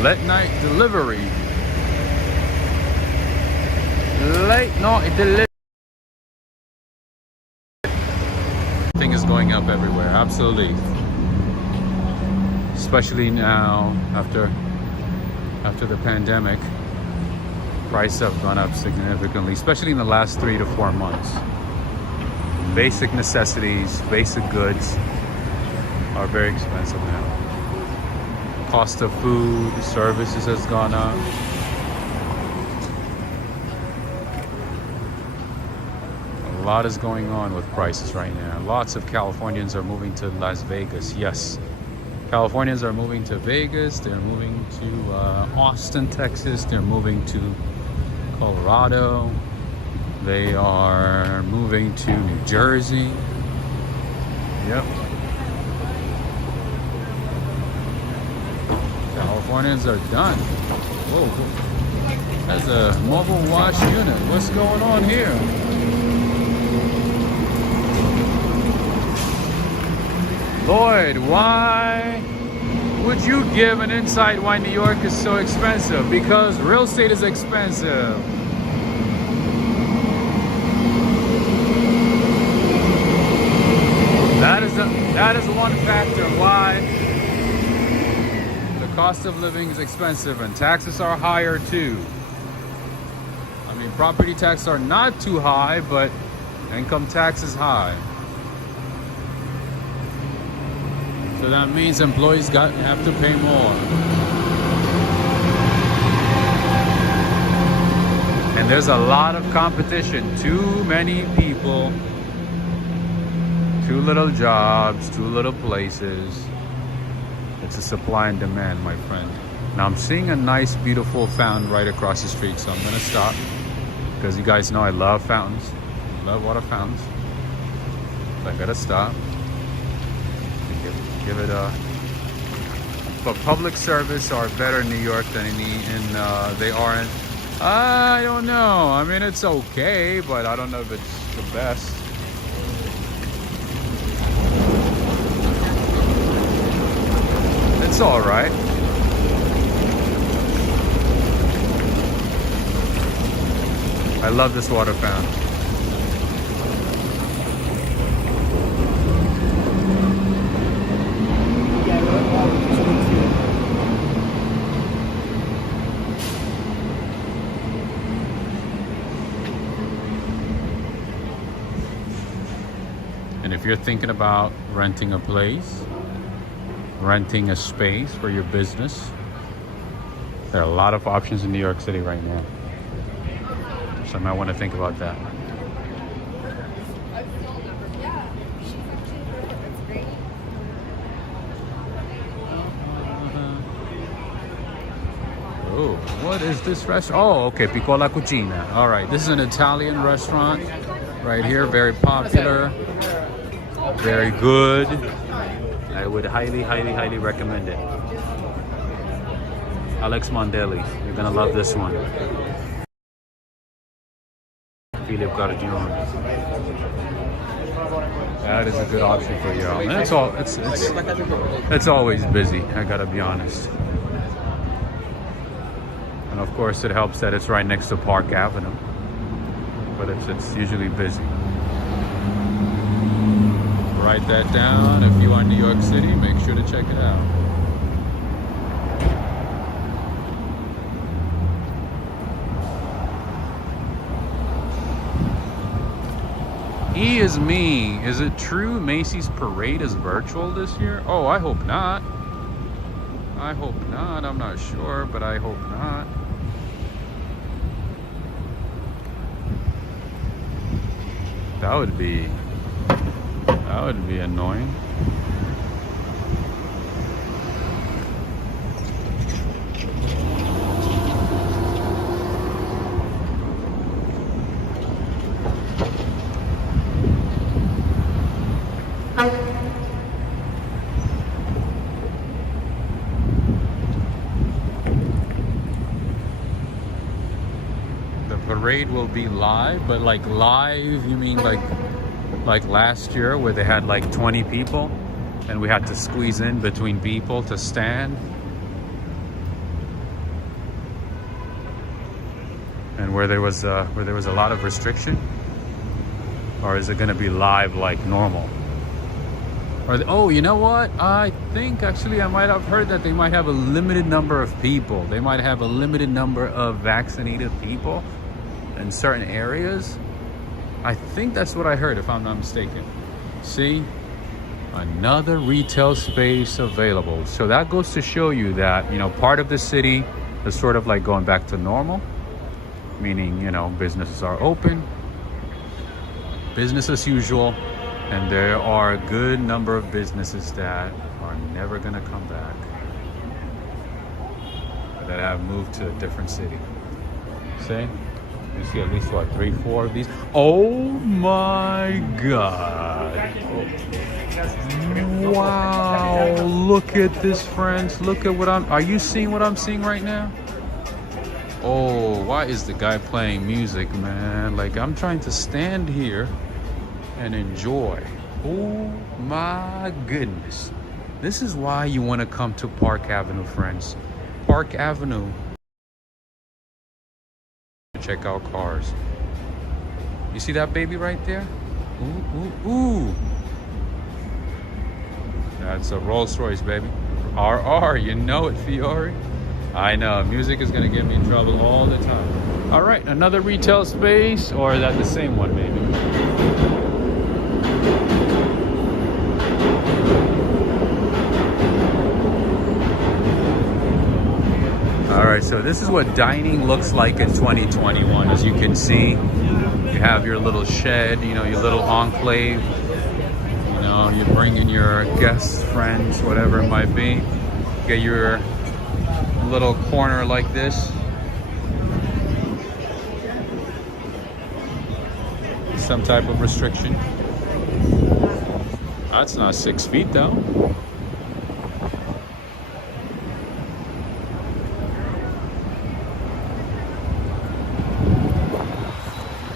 Late night delivery. Late night delivery. Everything is going up everywhere, absolutely. Especially now, after the pandemic, prices have gone up significantly, especially in the last 3 to 4 months. Basic necessities, basic goods are very expensive now. Cost of food, services has gone up. A lot is going on with prices right now. Lots of Californians are moving to Las Vegas. Yes, Californians are moving to Vegas. They're moving to Austin, Texas. They're moving to Colorado. They are moving to New Jersey. Yep. Californians are done. Whoa. That's a mobile wash unit. What's going on here? Lloyd, why would you give an insight why New York is so expensive? Because real estate is expensive. That is one factor why the cost of living is expensive, and taxes are higher too. I mean, property taxes are not too high, but income tax is high. So that means employees have to pay more. And there's a lot of competition. Too many people. Too little jobs, too little places. It's a supply and demand, my friend. Now I'm seeing a nice, beautiful fountain right across the street, so I'm gonna stop. Because you guys know I love fountains. I love water fountains. So I gotta stop. Give it a... But public service are better in New York than they are in... I don't know. I mean, it's okay, but I don't know if it's the best. It's all right. I love this water fountain. And if you're thinking about renting a place, renting a space for your business, there are a lot of options in New York City right now. So I might want to think about that. Oh, what is this restaurant? Oh, okay, Piccola Cucina. All right, this is an Italian restaurant right here, very popular, very good. I would highly, highly, highly recommend it. Alex Mondelli, you're gonna love this one. Philip Gargione. That is a good option for you all. And it's always busy, I gotta be honest. And of course it helps that it's right next to Park Avenue. But it's usually busy. Write that down. If you are in New York City, make sure to check it out. E is me. Is it true Macy's parade is virtual this year? Oh, I hope not. I hope not. I'm not sure, but I hope not. That would be annoying. The parade will be live, but like live, you mean like last year where they had like 20 people? and we had to squeeze in between people to stand. And where there was a lot of restriction, or is it going to be live like normal? Or oh, you know what? I think actually I might have heard that they might have a limited number of people. They might have a limited number of vaccinated people in certain areas. I think that's what I heard, if I'm not mistaken. See, another retail space available. So that goes to show you that, you know, part of the city is sort of like going back to normal, meaning, you know, businesses are open, business as usual, and there are a good number of businesses that are never going to come back, that have moved to a different city. See? You see at least, what, 3, 4 of these? Oh my God. Wow. Look at this, friends. Look at what are you seeing what I'm seeing right now? Oh, why is the guy playing music, man? Like, I'm trying to stand here and enjoy. Oh my goodness. This is why you want to come to Park Avenue, friends. Park Avenue. Check out cars. You see that baby right there? Ooh, ooh, ooh. That's a Rolls Royce, baby. RR, you know it, Fiore. I know, music is gonna get me in trouble all the time. All right, another retail space, or is that the same one, maybe? All right, so this is what dining looks like in 2021. As you can see, you have your little shed, you know, your little enclave. You know, you bring in your guests, friends, whatever it might be. Get your little corner like this. Some type of restriction. That's not 6 feet though.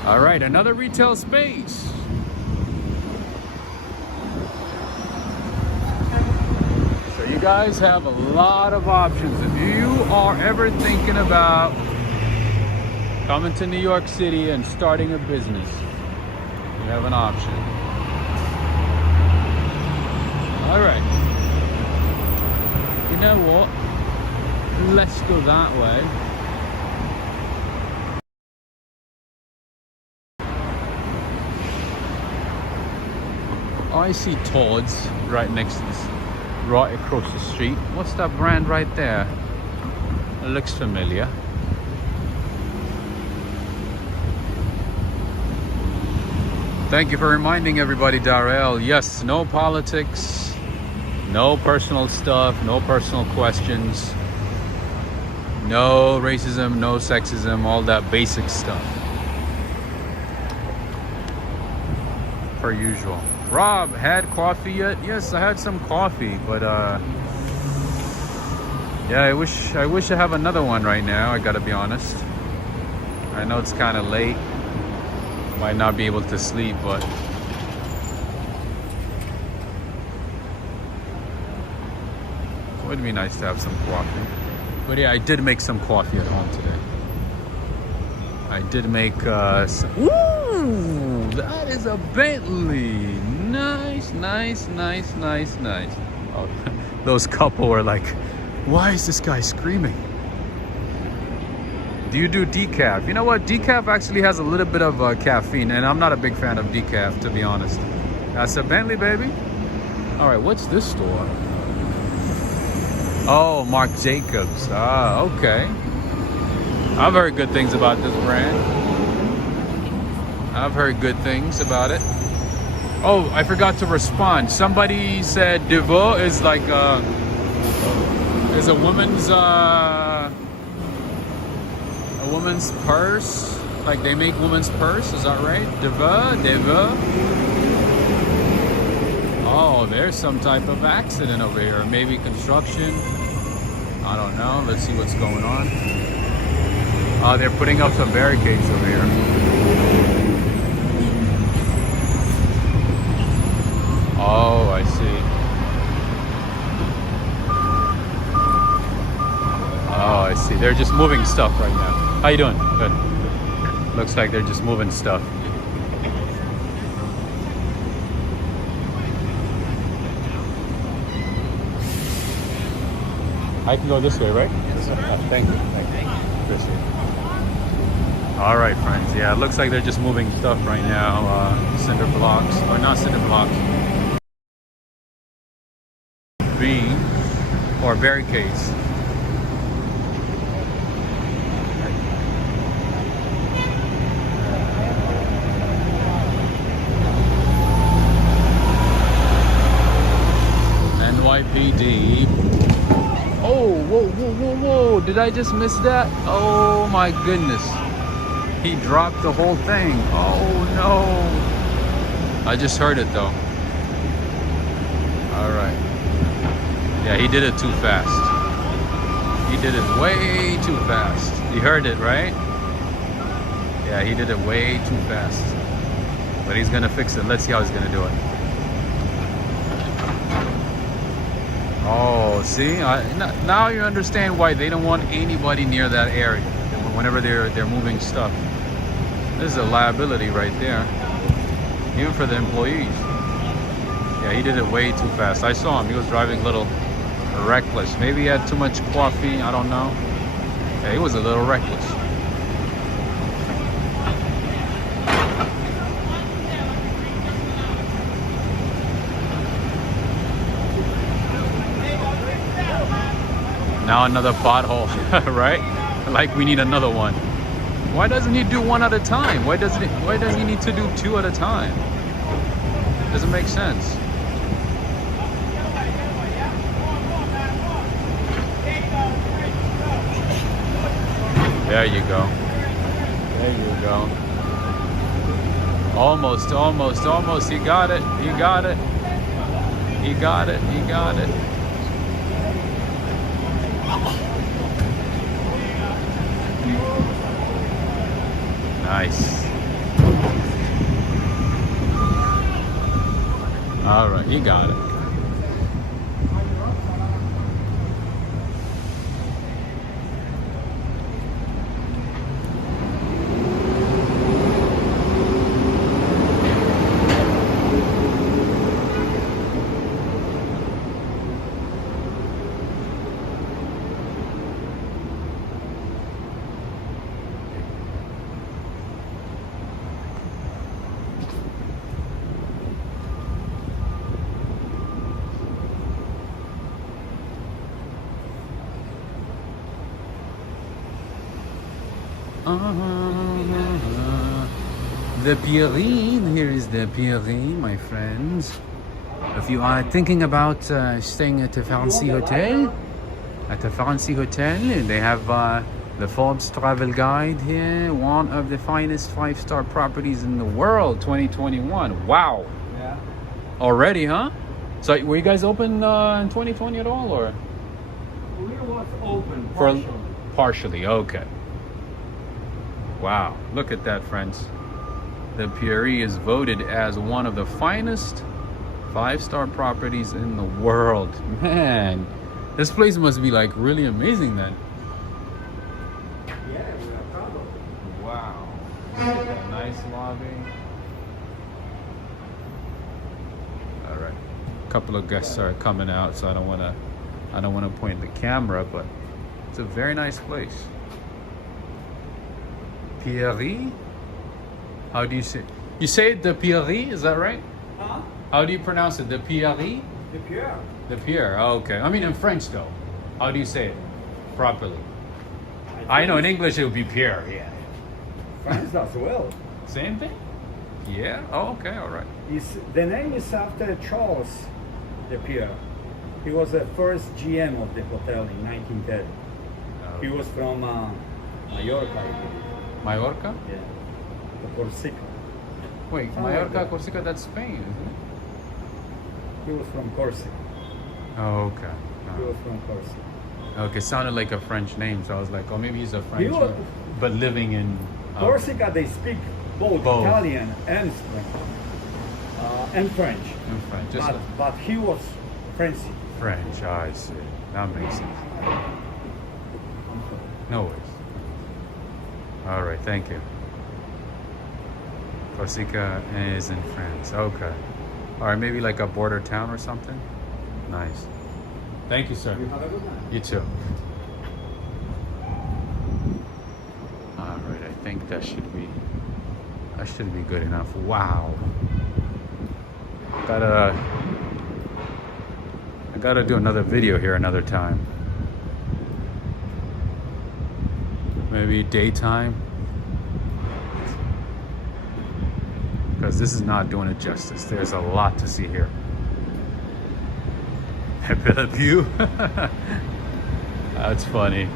All right, another retail space. So you guys have a lot of options. If you are ever thinking about coming to New York City and starting a business, you have an option. All right. You know what? Let's go that way. I see Todd's right next to this, right across the street. What's that brand right there? It looks familiar. Thank you for reminding everybody, Darrell. Yes, no politics, no personal stuff, no personal questions, no racism, no sexism, all that basic stuff. Per usual. Rob, had coffee yet? Yes, I had some coffee, but yeah, I wish I have another one right now. I gotta be honest. I know it's kind of late. Might not be able to sleep, but it would be nice to have some coffee. But yeah, I did make some coffee at home today. I did make some. Ooh, that is a Bentley. Nice, nice, nice, nice, nice. Oh, those couple were like, why is this guy screaming? Do you do decaf? You know what? Decaf actually has a little bit of caffeine, and I'm not a big fan of decaf, to be honest. That's a Bentley, baby. All right, what's this store? Oh, Marc Jacobs. Ah, okay. I've heard good things about this brand. I've heard good things about it. Oh, I forgot to respond. Somebody said Devo is like is a woman's purse. Like they make women's purse. Is that right? Devo. Oh, there's some type of accident over here. Maybe construction. I don't know. Let's see what's going on. They're putting up some barricades over here. Oh, I see. Oh, I see. They're just moving stuff right now. How you doing? Good. Looks like they're just moving stuff. I can go this way, right? Yes, sir. Thank you. Thank you. Appreciate it. All right, friends. Yeah, it looks like they're just moving stuff right now. Cinder blocks, or not cinder blocks. Beam or barricades. NYPD. Oh, whoa, whoa, whoa, whoa. Did I just miss that? Oh my goodness. He dropped the whole thing. Oh no. I just heard it though. All right. Yeah, he did it too fast. He did it way too fast. You heard it, right? Yeah, he did it way too fast. But he's gonna fix it. Let's see how he's gonna do it. Oh, see? Now you understand why they don't want anybody near that area whenever they're moving stuff. This is a liability right there, even for the employees. Yeah, he did it way too fast. I saw him. He was driving a little reckless. Maybe he had too much coffee. I don't know. Yeah, he was a little reckless. Now another pothole, right? Like we need another one. Why doesn't he do one at a time? Why does he need to do two at a time? Doesn't make sense. There you go. There you go. Almost, almost, almost. He got it. He got it. He got it. He got it. Nice. All right, he got it. The Pierine, here is the Pierine, my friends. If you are thinking about staying at a fancy hotel, they have the Forbes travel guide here, one of the finest 5-star properties in the world, 2021. Wow. Yeah. Already, huh? So were you guys open in 2020 at all, or? We was open Partially, okay. Wow, look at that, friends. The Pierre is voted as one of the finest 5-star properties in the world. Man, this place must be like really amazing then. Yeah, we are proud of it. Wow. Look at that nice lobby. All right. A couple of guests are coming out, so I don't want to point the camera, but it's a very nice place. Pierre? How do you say? You say it, the Pierre, is that right? Huh? How do you pronounce it? The Pierre? The Pierre. The Pierre. Oh, okay. I mean in French though. How do you say it properly? I know in English it would be Pierre. Yeah. French as well. Same thing? Yeah. Oh, okay. All right. The name is after Charles de Pierre. He was the first GM of the hotel in 1910. Oh. He was from Mallorca, I believe. Mallorca? Yeah. The Corsica. Wait, Mallorca, Corsica, that's Spain, isn't it? He was from Corsica. Oh, okay. He was from Corsica. Okay, sounded like a French name, so I was like, oh, maybe he's a French, was, but living in Corsica. They speak both Italian and French. In French, just but he was French. French. I see. That makes sense. No worries. All right, thank you. Corsica is in France. Okay. All right, maybe like a border town or something. Nice. Thank you, sir. You have a good night. You too. All right, I think that should be good enough. Wow. I gotta do another video here another time. Maybe daytime. Because this is not doing it justice. There's a lot to see here. View. That's funny.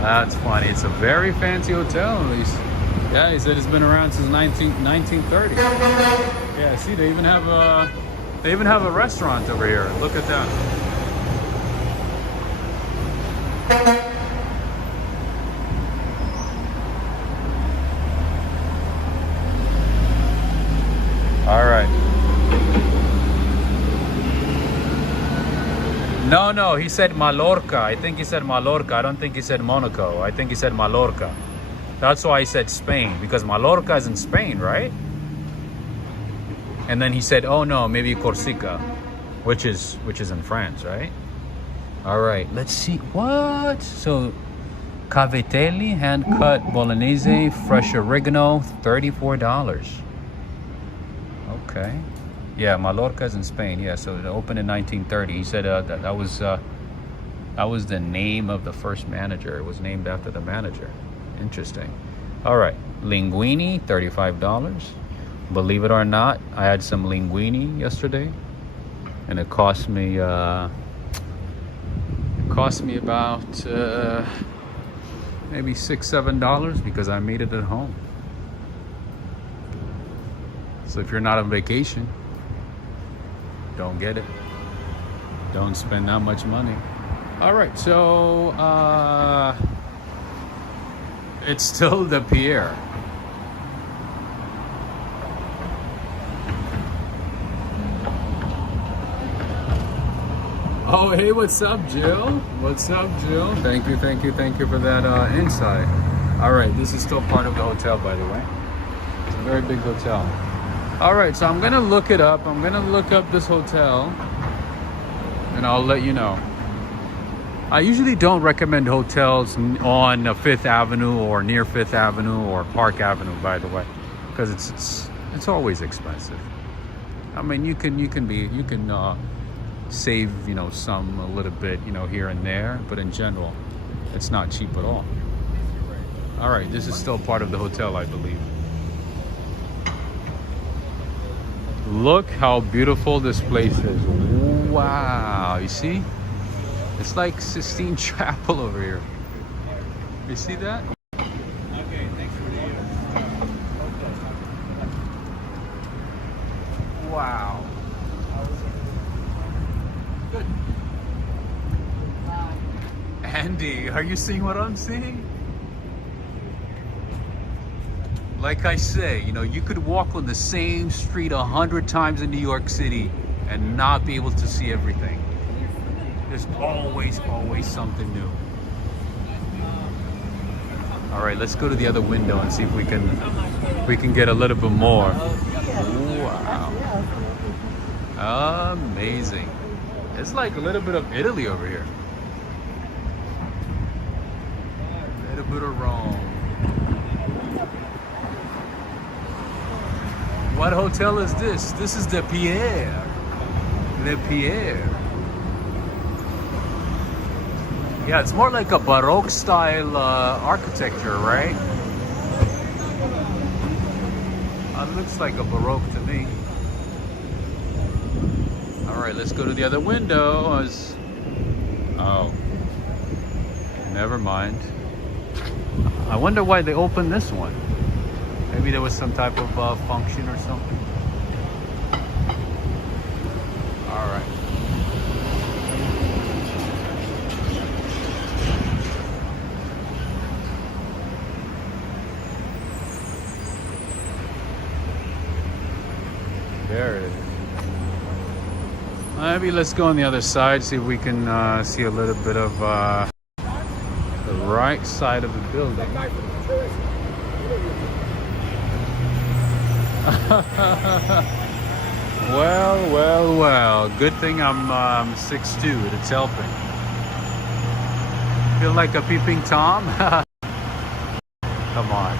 That's funny. It's a very fancy hotel, at least. Yeah, he said it's been around since 1930. Yeah, see, they even have a restaurant over here. Look at that. All right. No, he said Mallorca. I think he said Mallorca. I don't think he said Monaco. I think he said Mallorca. That's why I said Spain, because Mallorca is in Spain, right? And then he said, oh no, maybe Corsica, which is in France, right? All right, let's see. What? So, cavatelli, hand-cut bolognese, fresh oregano, $34. Okay. Yeah, Mallorca is in Spain. Yeah, so it opened in 1930. He said that was the name of the first manager. It was named after the manager. Interesting. All right, linguine, $35. Believe it or not, I had some linguine yesterday, and it cost me about maybe $6-7 because I made it at home. So if you're not on vacation, don't get it. Don't spend that much money. All right, so it's still the Pierre. Oh, hey, what's up, Jill? What's up, Jill? Thank you for that insight. All right, this is still part of the hotel, by the way. It's a very big hotel. All right, so I'm gonna look it up. I'm gonna look up this hotel, and I'll let you know. I usually don't recommend hotels on Fifth Avenue or near Fifth Avenue or Park Avenue, by the way, because it's always expensive. I mean, you can save, some a little bit, here and there, but in general, it's not cheap at all. All right, this is still part of the hotel, I believe. Look how beautiful this place is. Wow, you see? It's like Sistine Chapel over here. You see that? Okay, thanks for the wow. Good. Andy, are you seeing what I'm seeing? Like I say, you could walk on the same street 100 times in New York City and not be able to see everything. There's always something new. All right, let's go to the other window and see if we can get a little bit more. Wow. Amazing. It's like a little bit of Italy over here. A little bit of Rome. What hotel is this? This is the Pierre. The Pierre. Yeah, it's more like a Baroque style architecture, right? It looks like a Baroque to me. All right, let's go to the other window. Oh, never mind. I wonder why they opened this one. Maybe there was some type of function or something. All right. There it is. maybe let's go on the other side, see if we can see a little bit of the right side of the building. Well. Good thing I'm 6'2". It's helping. Feel like a peeping Tom? Come on.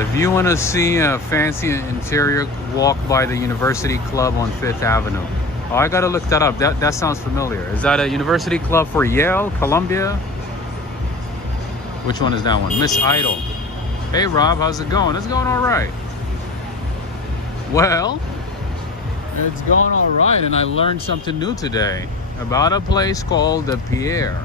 If you want to see a fancy interior, walk by the University Club on 5th Avenue. Oh, I gotta look that up. That sounds familiar. Is that a university club for Yale, Columbia? Which one is that one? Miss Idol. Hey Rob, how's it going? It's going all right. Well, it's going all right, and I learned something new today about a place called the Pierre.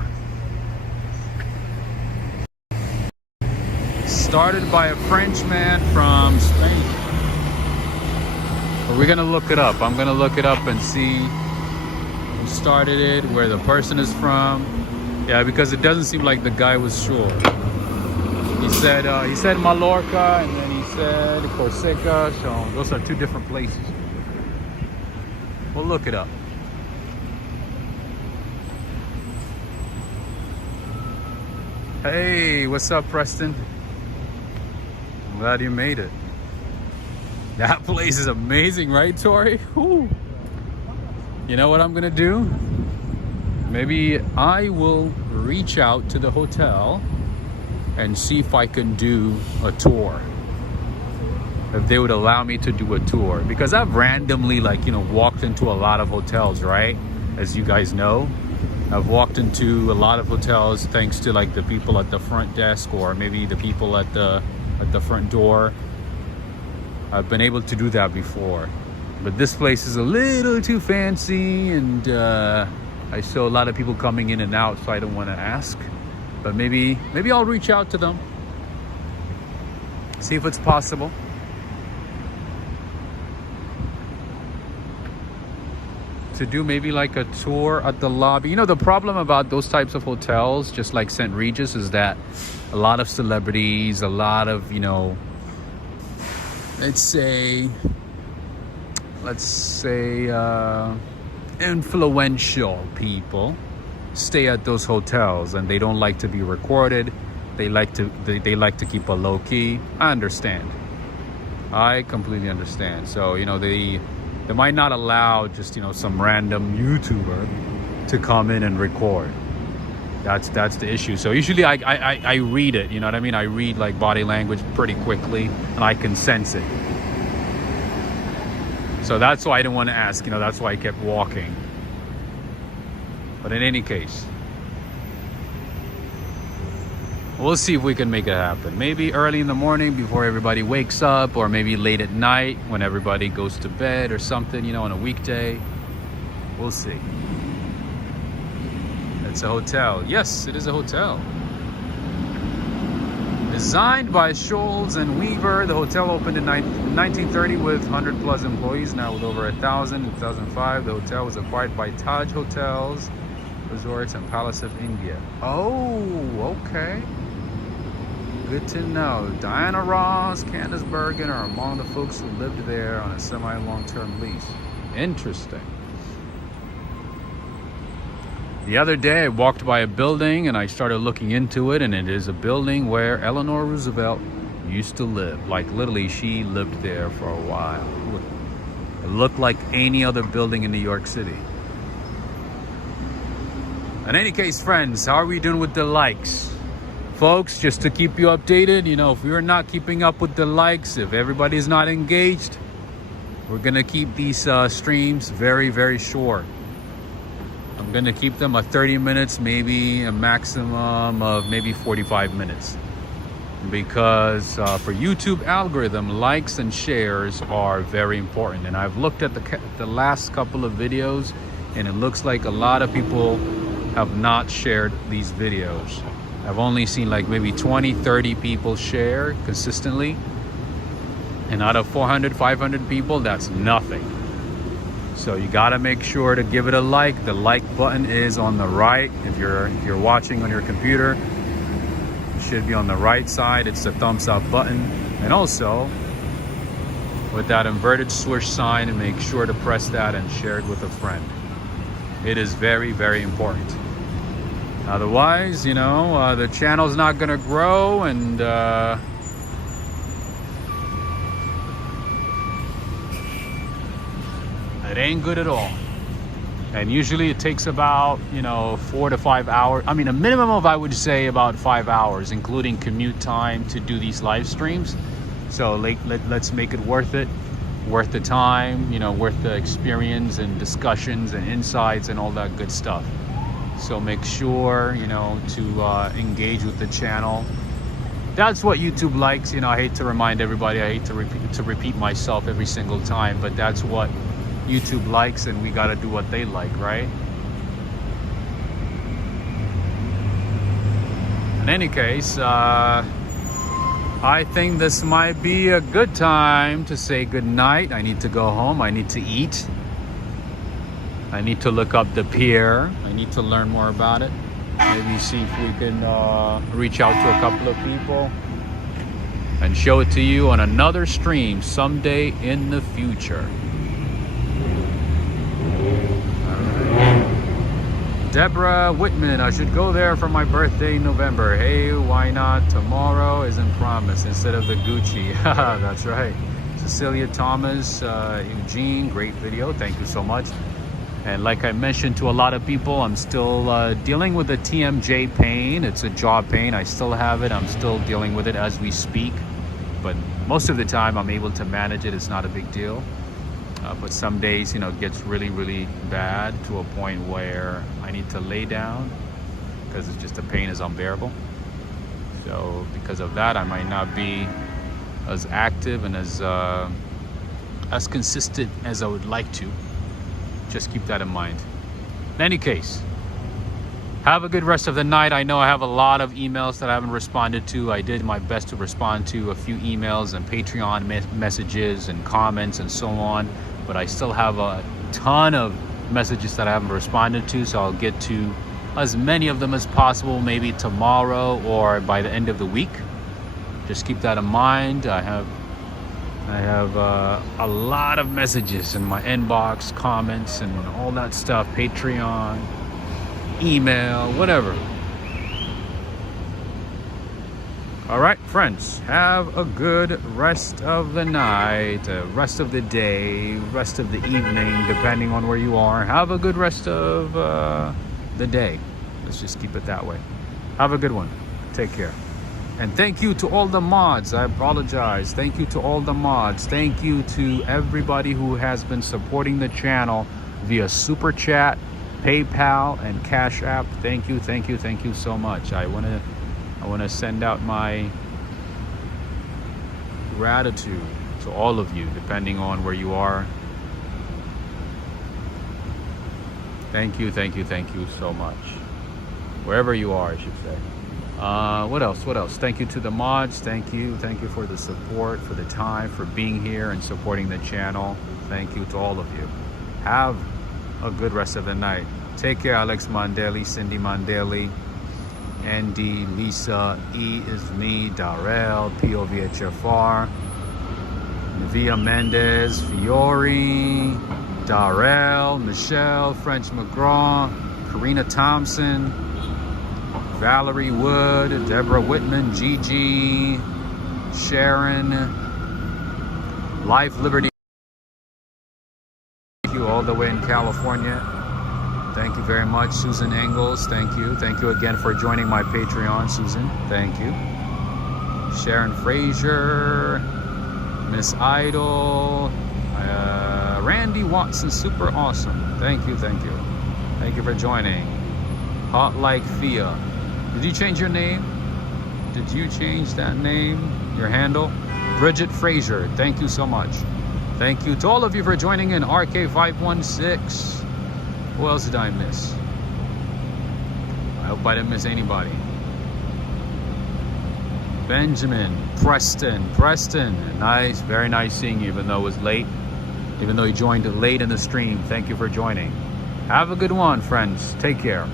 Started by a Frenchman from Spain. But we're gonna look it up. I'm gonna look it up and see who started it, where the person is from. Yeah, because it doesn't seem like the guy was sure. He said Mallorca, and then he said Corsica. So those are two different places. We'll look it up. Hey, what's up, Preston? I'm glad you made it. That place is amazing, right, Tori? Whew. You know what I'm gonna do? Maybe I will reach out to the hotel and see if I can do a tour. If they would allow me to do a tour. Because I've randomly, walked into a lot of hotels, right? As you guys know. I've walked into a lot of hotels thanks to the people at the front desk, or maybe the people at the front door. I've been able to do that before, but this place is a little too fancy, and I saw a lot of people coming in and out, so I don't want to ask. But maybe I'll reach out to them, see if it's possible. To do maybe a tour at the lobby. The problem about those types of hotels, just like St. Regis, is that a lot of celebrities, a lot of, let's say influential people stay at those hotels, and they don't like to be recorded. They like to keep a low key. I understand. I completely understand. So, they might not allow just, some random YouTuber to come in and record. That's the issue. So usually I read it, you know what I mean? I read body language pretty quickly, and I can sense it. So that's why I didn't want to ask, that's why I kept walking. But in any case, we'll see if we can make it happen. Maybe early in the morning before everybody wakes up, or maybe late at night when everybody goes to bed or something, on a weekday. We'll see. It's a hotel. Yes, it is a hotel. Designed by Scholes and Weaver, the hotel opened in 1930 with 100 plus employees, now with over 1,000. In 2005, the hotel was acquired by Taj Hotels, Resorts, and Palace of India. Oh, okay. Good to know. Diana Ross, Candace Bergen are among the folks who lived there on a semi-long-term lease. Interesting. The other day I walked by a building and I started looking into it, and it is a building where Eleanor Roosevelt used to live. Literally, she lived there for a while. It looked like any other building in New York City. In any case, friends, how are we doing with the likes? Folks, just to keep you updated, if we're not keeping up with the likes, if everybody's not engaged, we're gonna keep these streams very, very short. I'm gonna keep them at 30 minutes, maybe a maximum of maybe 45 minutes. Because for YouTube algorithm, likes and shares are very important. And I've looked at the last couple of videos, and it looks like a lot of people have not shared these videos. I've only seen maybe 20, 30 people share consistently. And out of 400, 500 people, that's nothing. So you got to make sure to give it a like. The like button is on the right. If you're watching on your computer, it should be on the right side. It's the thumbs up button. And also, with that inverted swoosh sign, and make sure to press that and share it with a friend. It is very, very important. Otherwise, you know, the channel's not gonna grow, and it ain't good at all. And usually it takes about, you know, 4 to 5 hours. I mean, a minimum of, I would say, about 5 hours, including commute time, to do these live streams. So let's make it worth it, worth the time, you know, worth the experience and discussions and insights and all that good stuff. So make sure, you know, to engage with the channel. That's what YouTube likes. You know, I hate to remind everybody, I hate to repeat myself every single time, but that's what YouTube likes, and we got to do what they like, right? In any case, I think this might be a good time to say good night. I need to go home. I need to eat. I need to look up the pier. I need to learn more about it. Maybe see if we can reach out to a couple of people and show it to you on another stream someday in the future. Deborah Whitman, I should go there for my birthday in November. Hey, why not? Tomorrow isn't promised instead of the Gucci. That's right. Cecilia Thomas, Eugene, great video. Thank you so much. And like I mentioned to a lot of people, I'm still dealing with the TMJ pain. It's a jaw pain. I still have it. I'm still dealing with it as we speak. But most of the time, I'm able to manage it. It's not a big deal. But some days, you know, it gets really, really bad to a point where I need to lay down because it's just the pain is unbearable. So because of that, I might not be as active and as consistent as I would like to. Just keep that in mind. In any case, have a good rest of the night. I know I have a lot of emails that I haven't responded to. I did my best to respond to a few emails and Patreon messages and comments and so on. But I still have a ton of messages that I haven't responded to, so I'll get to as many of them as possible, maybe tomorrow or by the end of the week. Just keep that in mind. I have a lot of messages in my inbox, comments and all that stuff, Patreon, email, whatever. All right, friends, have a good rest of the night, rest of the day, rest of the evening, depending on where you are. Have a good rest of the day. Let's just keep it that way. Have a good one. Take care. And thank you to all the mods. I apologize. Thank you to all the mods. Thank you to everybody who has been supporting the channel via Super Chat, PayPal, and Cash App. Thank you, thank you, thank you so much. I want to send out my gratitude to all of you, depending on where you are. Thank you, thank you, thank you so much. Wherever you are, I should say. What else? Thank you to the mods. Thank you for the support, for the time, for being here and supporting the channel. Thank you to all of you. Have a good rest of the night. Take care. Alex Mondeli, Cindy Mondeli, Andy, Lisa, E is me, Darrell, POV HFR, Navia Mendez, Fiore, Darrell, Michelle, French McGraw, Karina Thompson, Valerie Wood, Deborah Whitman, Gigi, Sharon, Life Liberty, thank you all the way in California. Thank you very much, Susan Engels. Thank you. Thank you again for joining my Patreon, Susan. Thank you. Sharon Frazier, Miss Idol, Randy Watson, super awesome. Thank you, thank you. Thank you for joining. Hot Like Fia. Did you change your name? Did you change that name? Your handle? Bridget Frazier, thank you so much. Thank you to all of you for joining in. RK516. Who else did I miss? I hope I didn't miss anybody. Benjamin, Preston. Nice, very nice seeing you, even though it was late. Even though you joined late in the stream, thank you for joining. Have a good one, friends. Take care.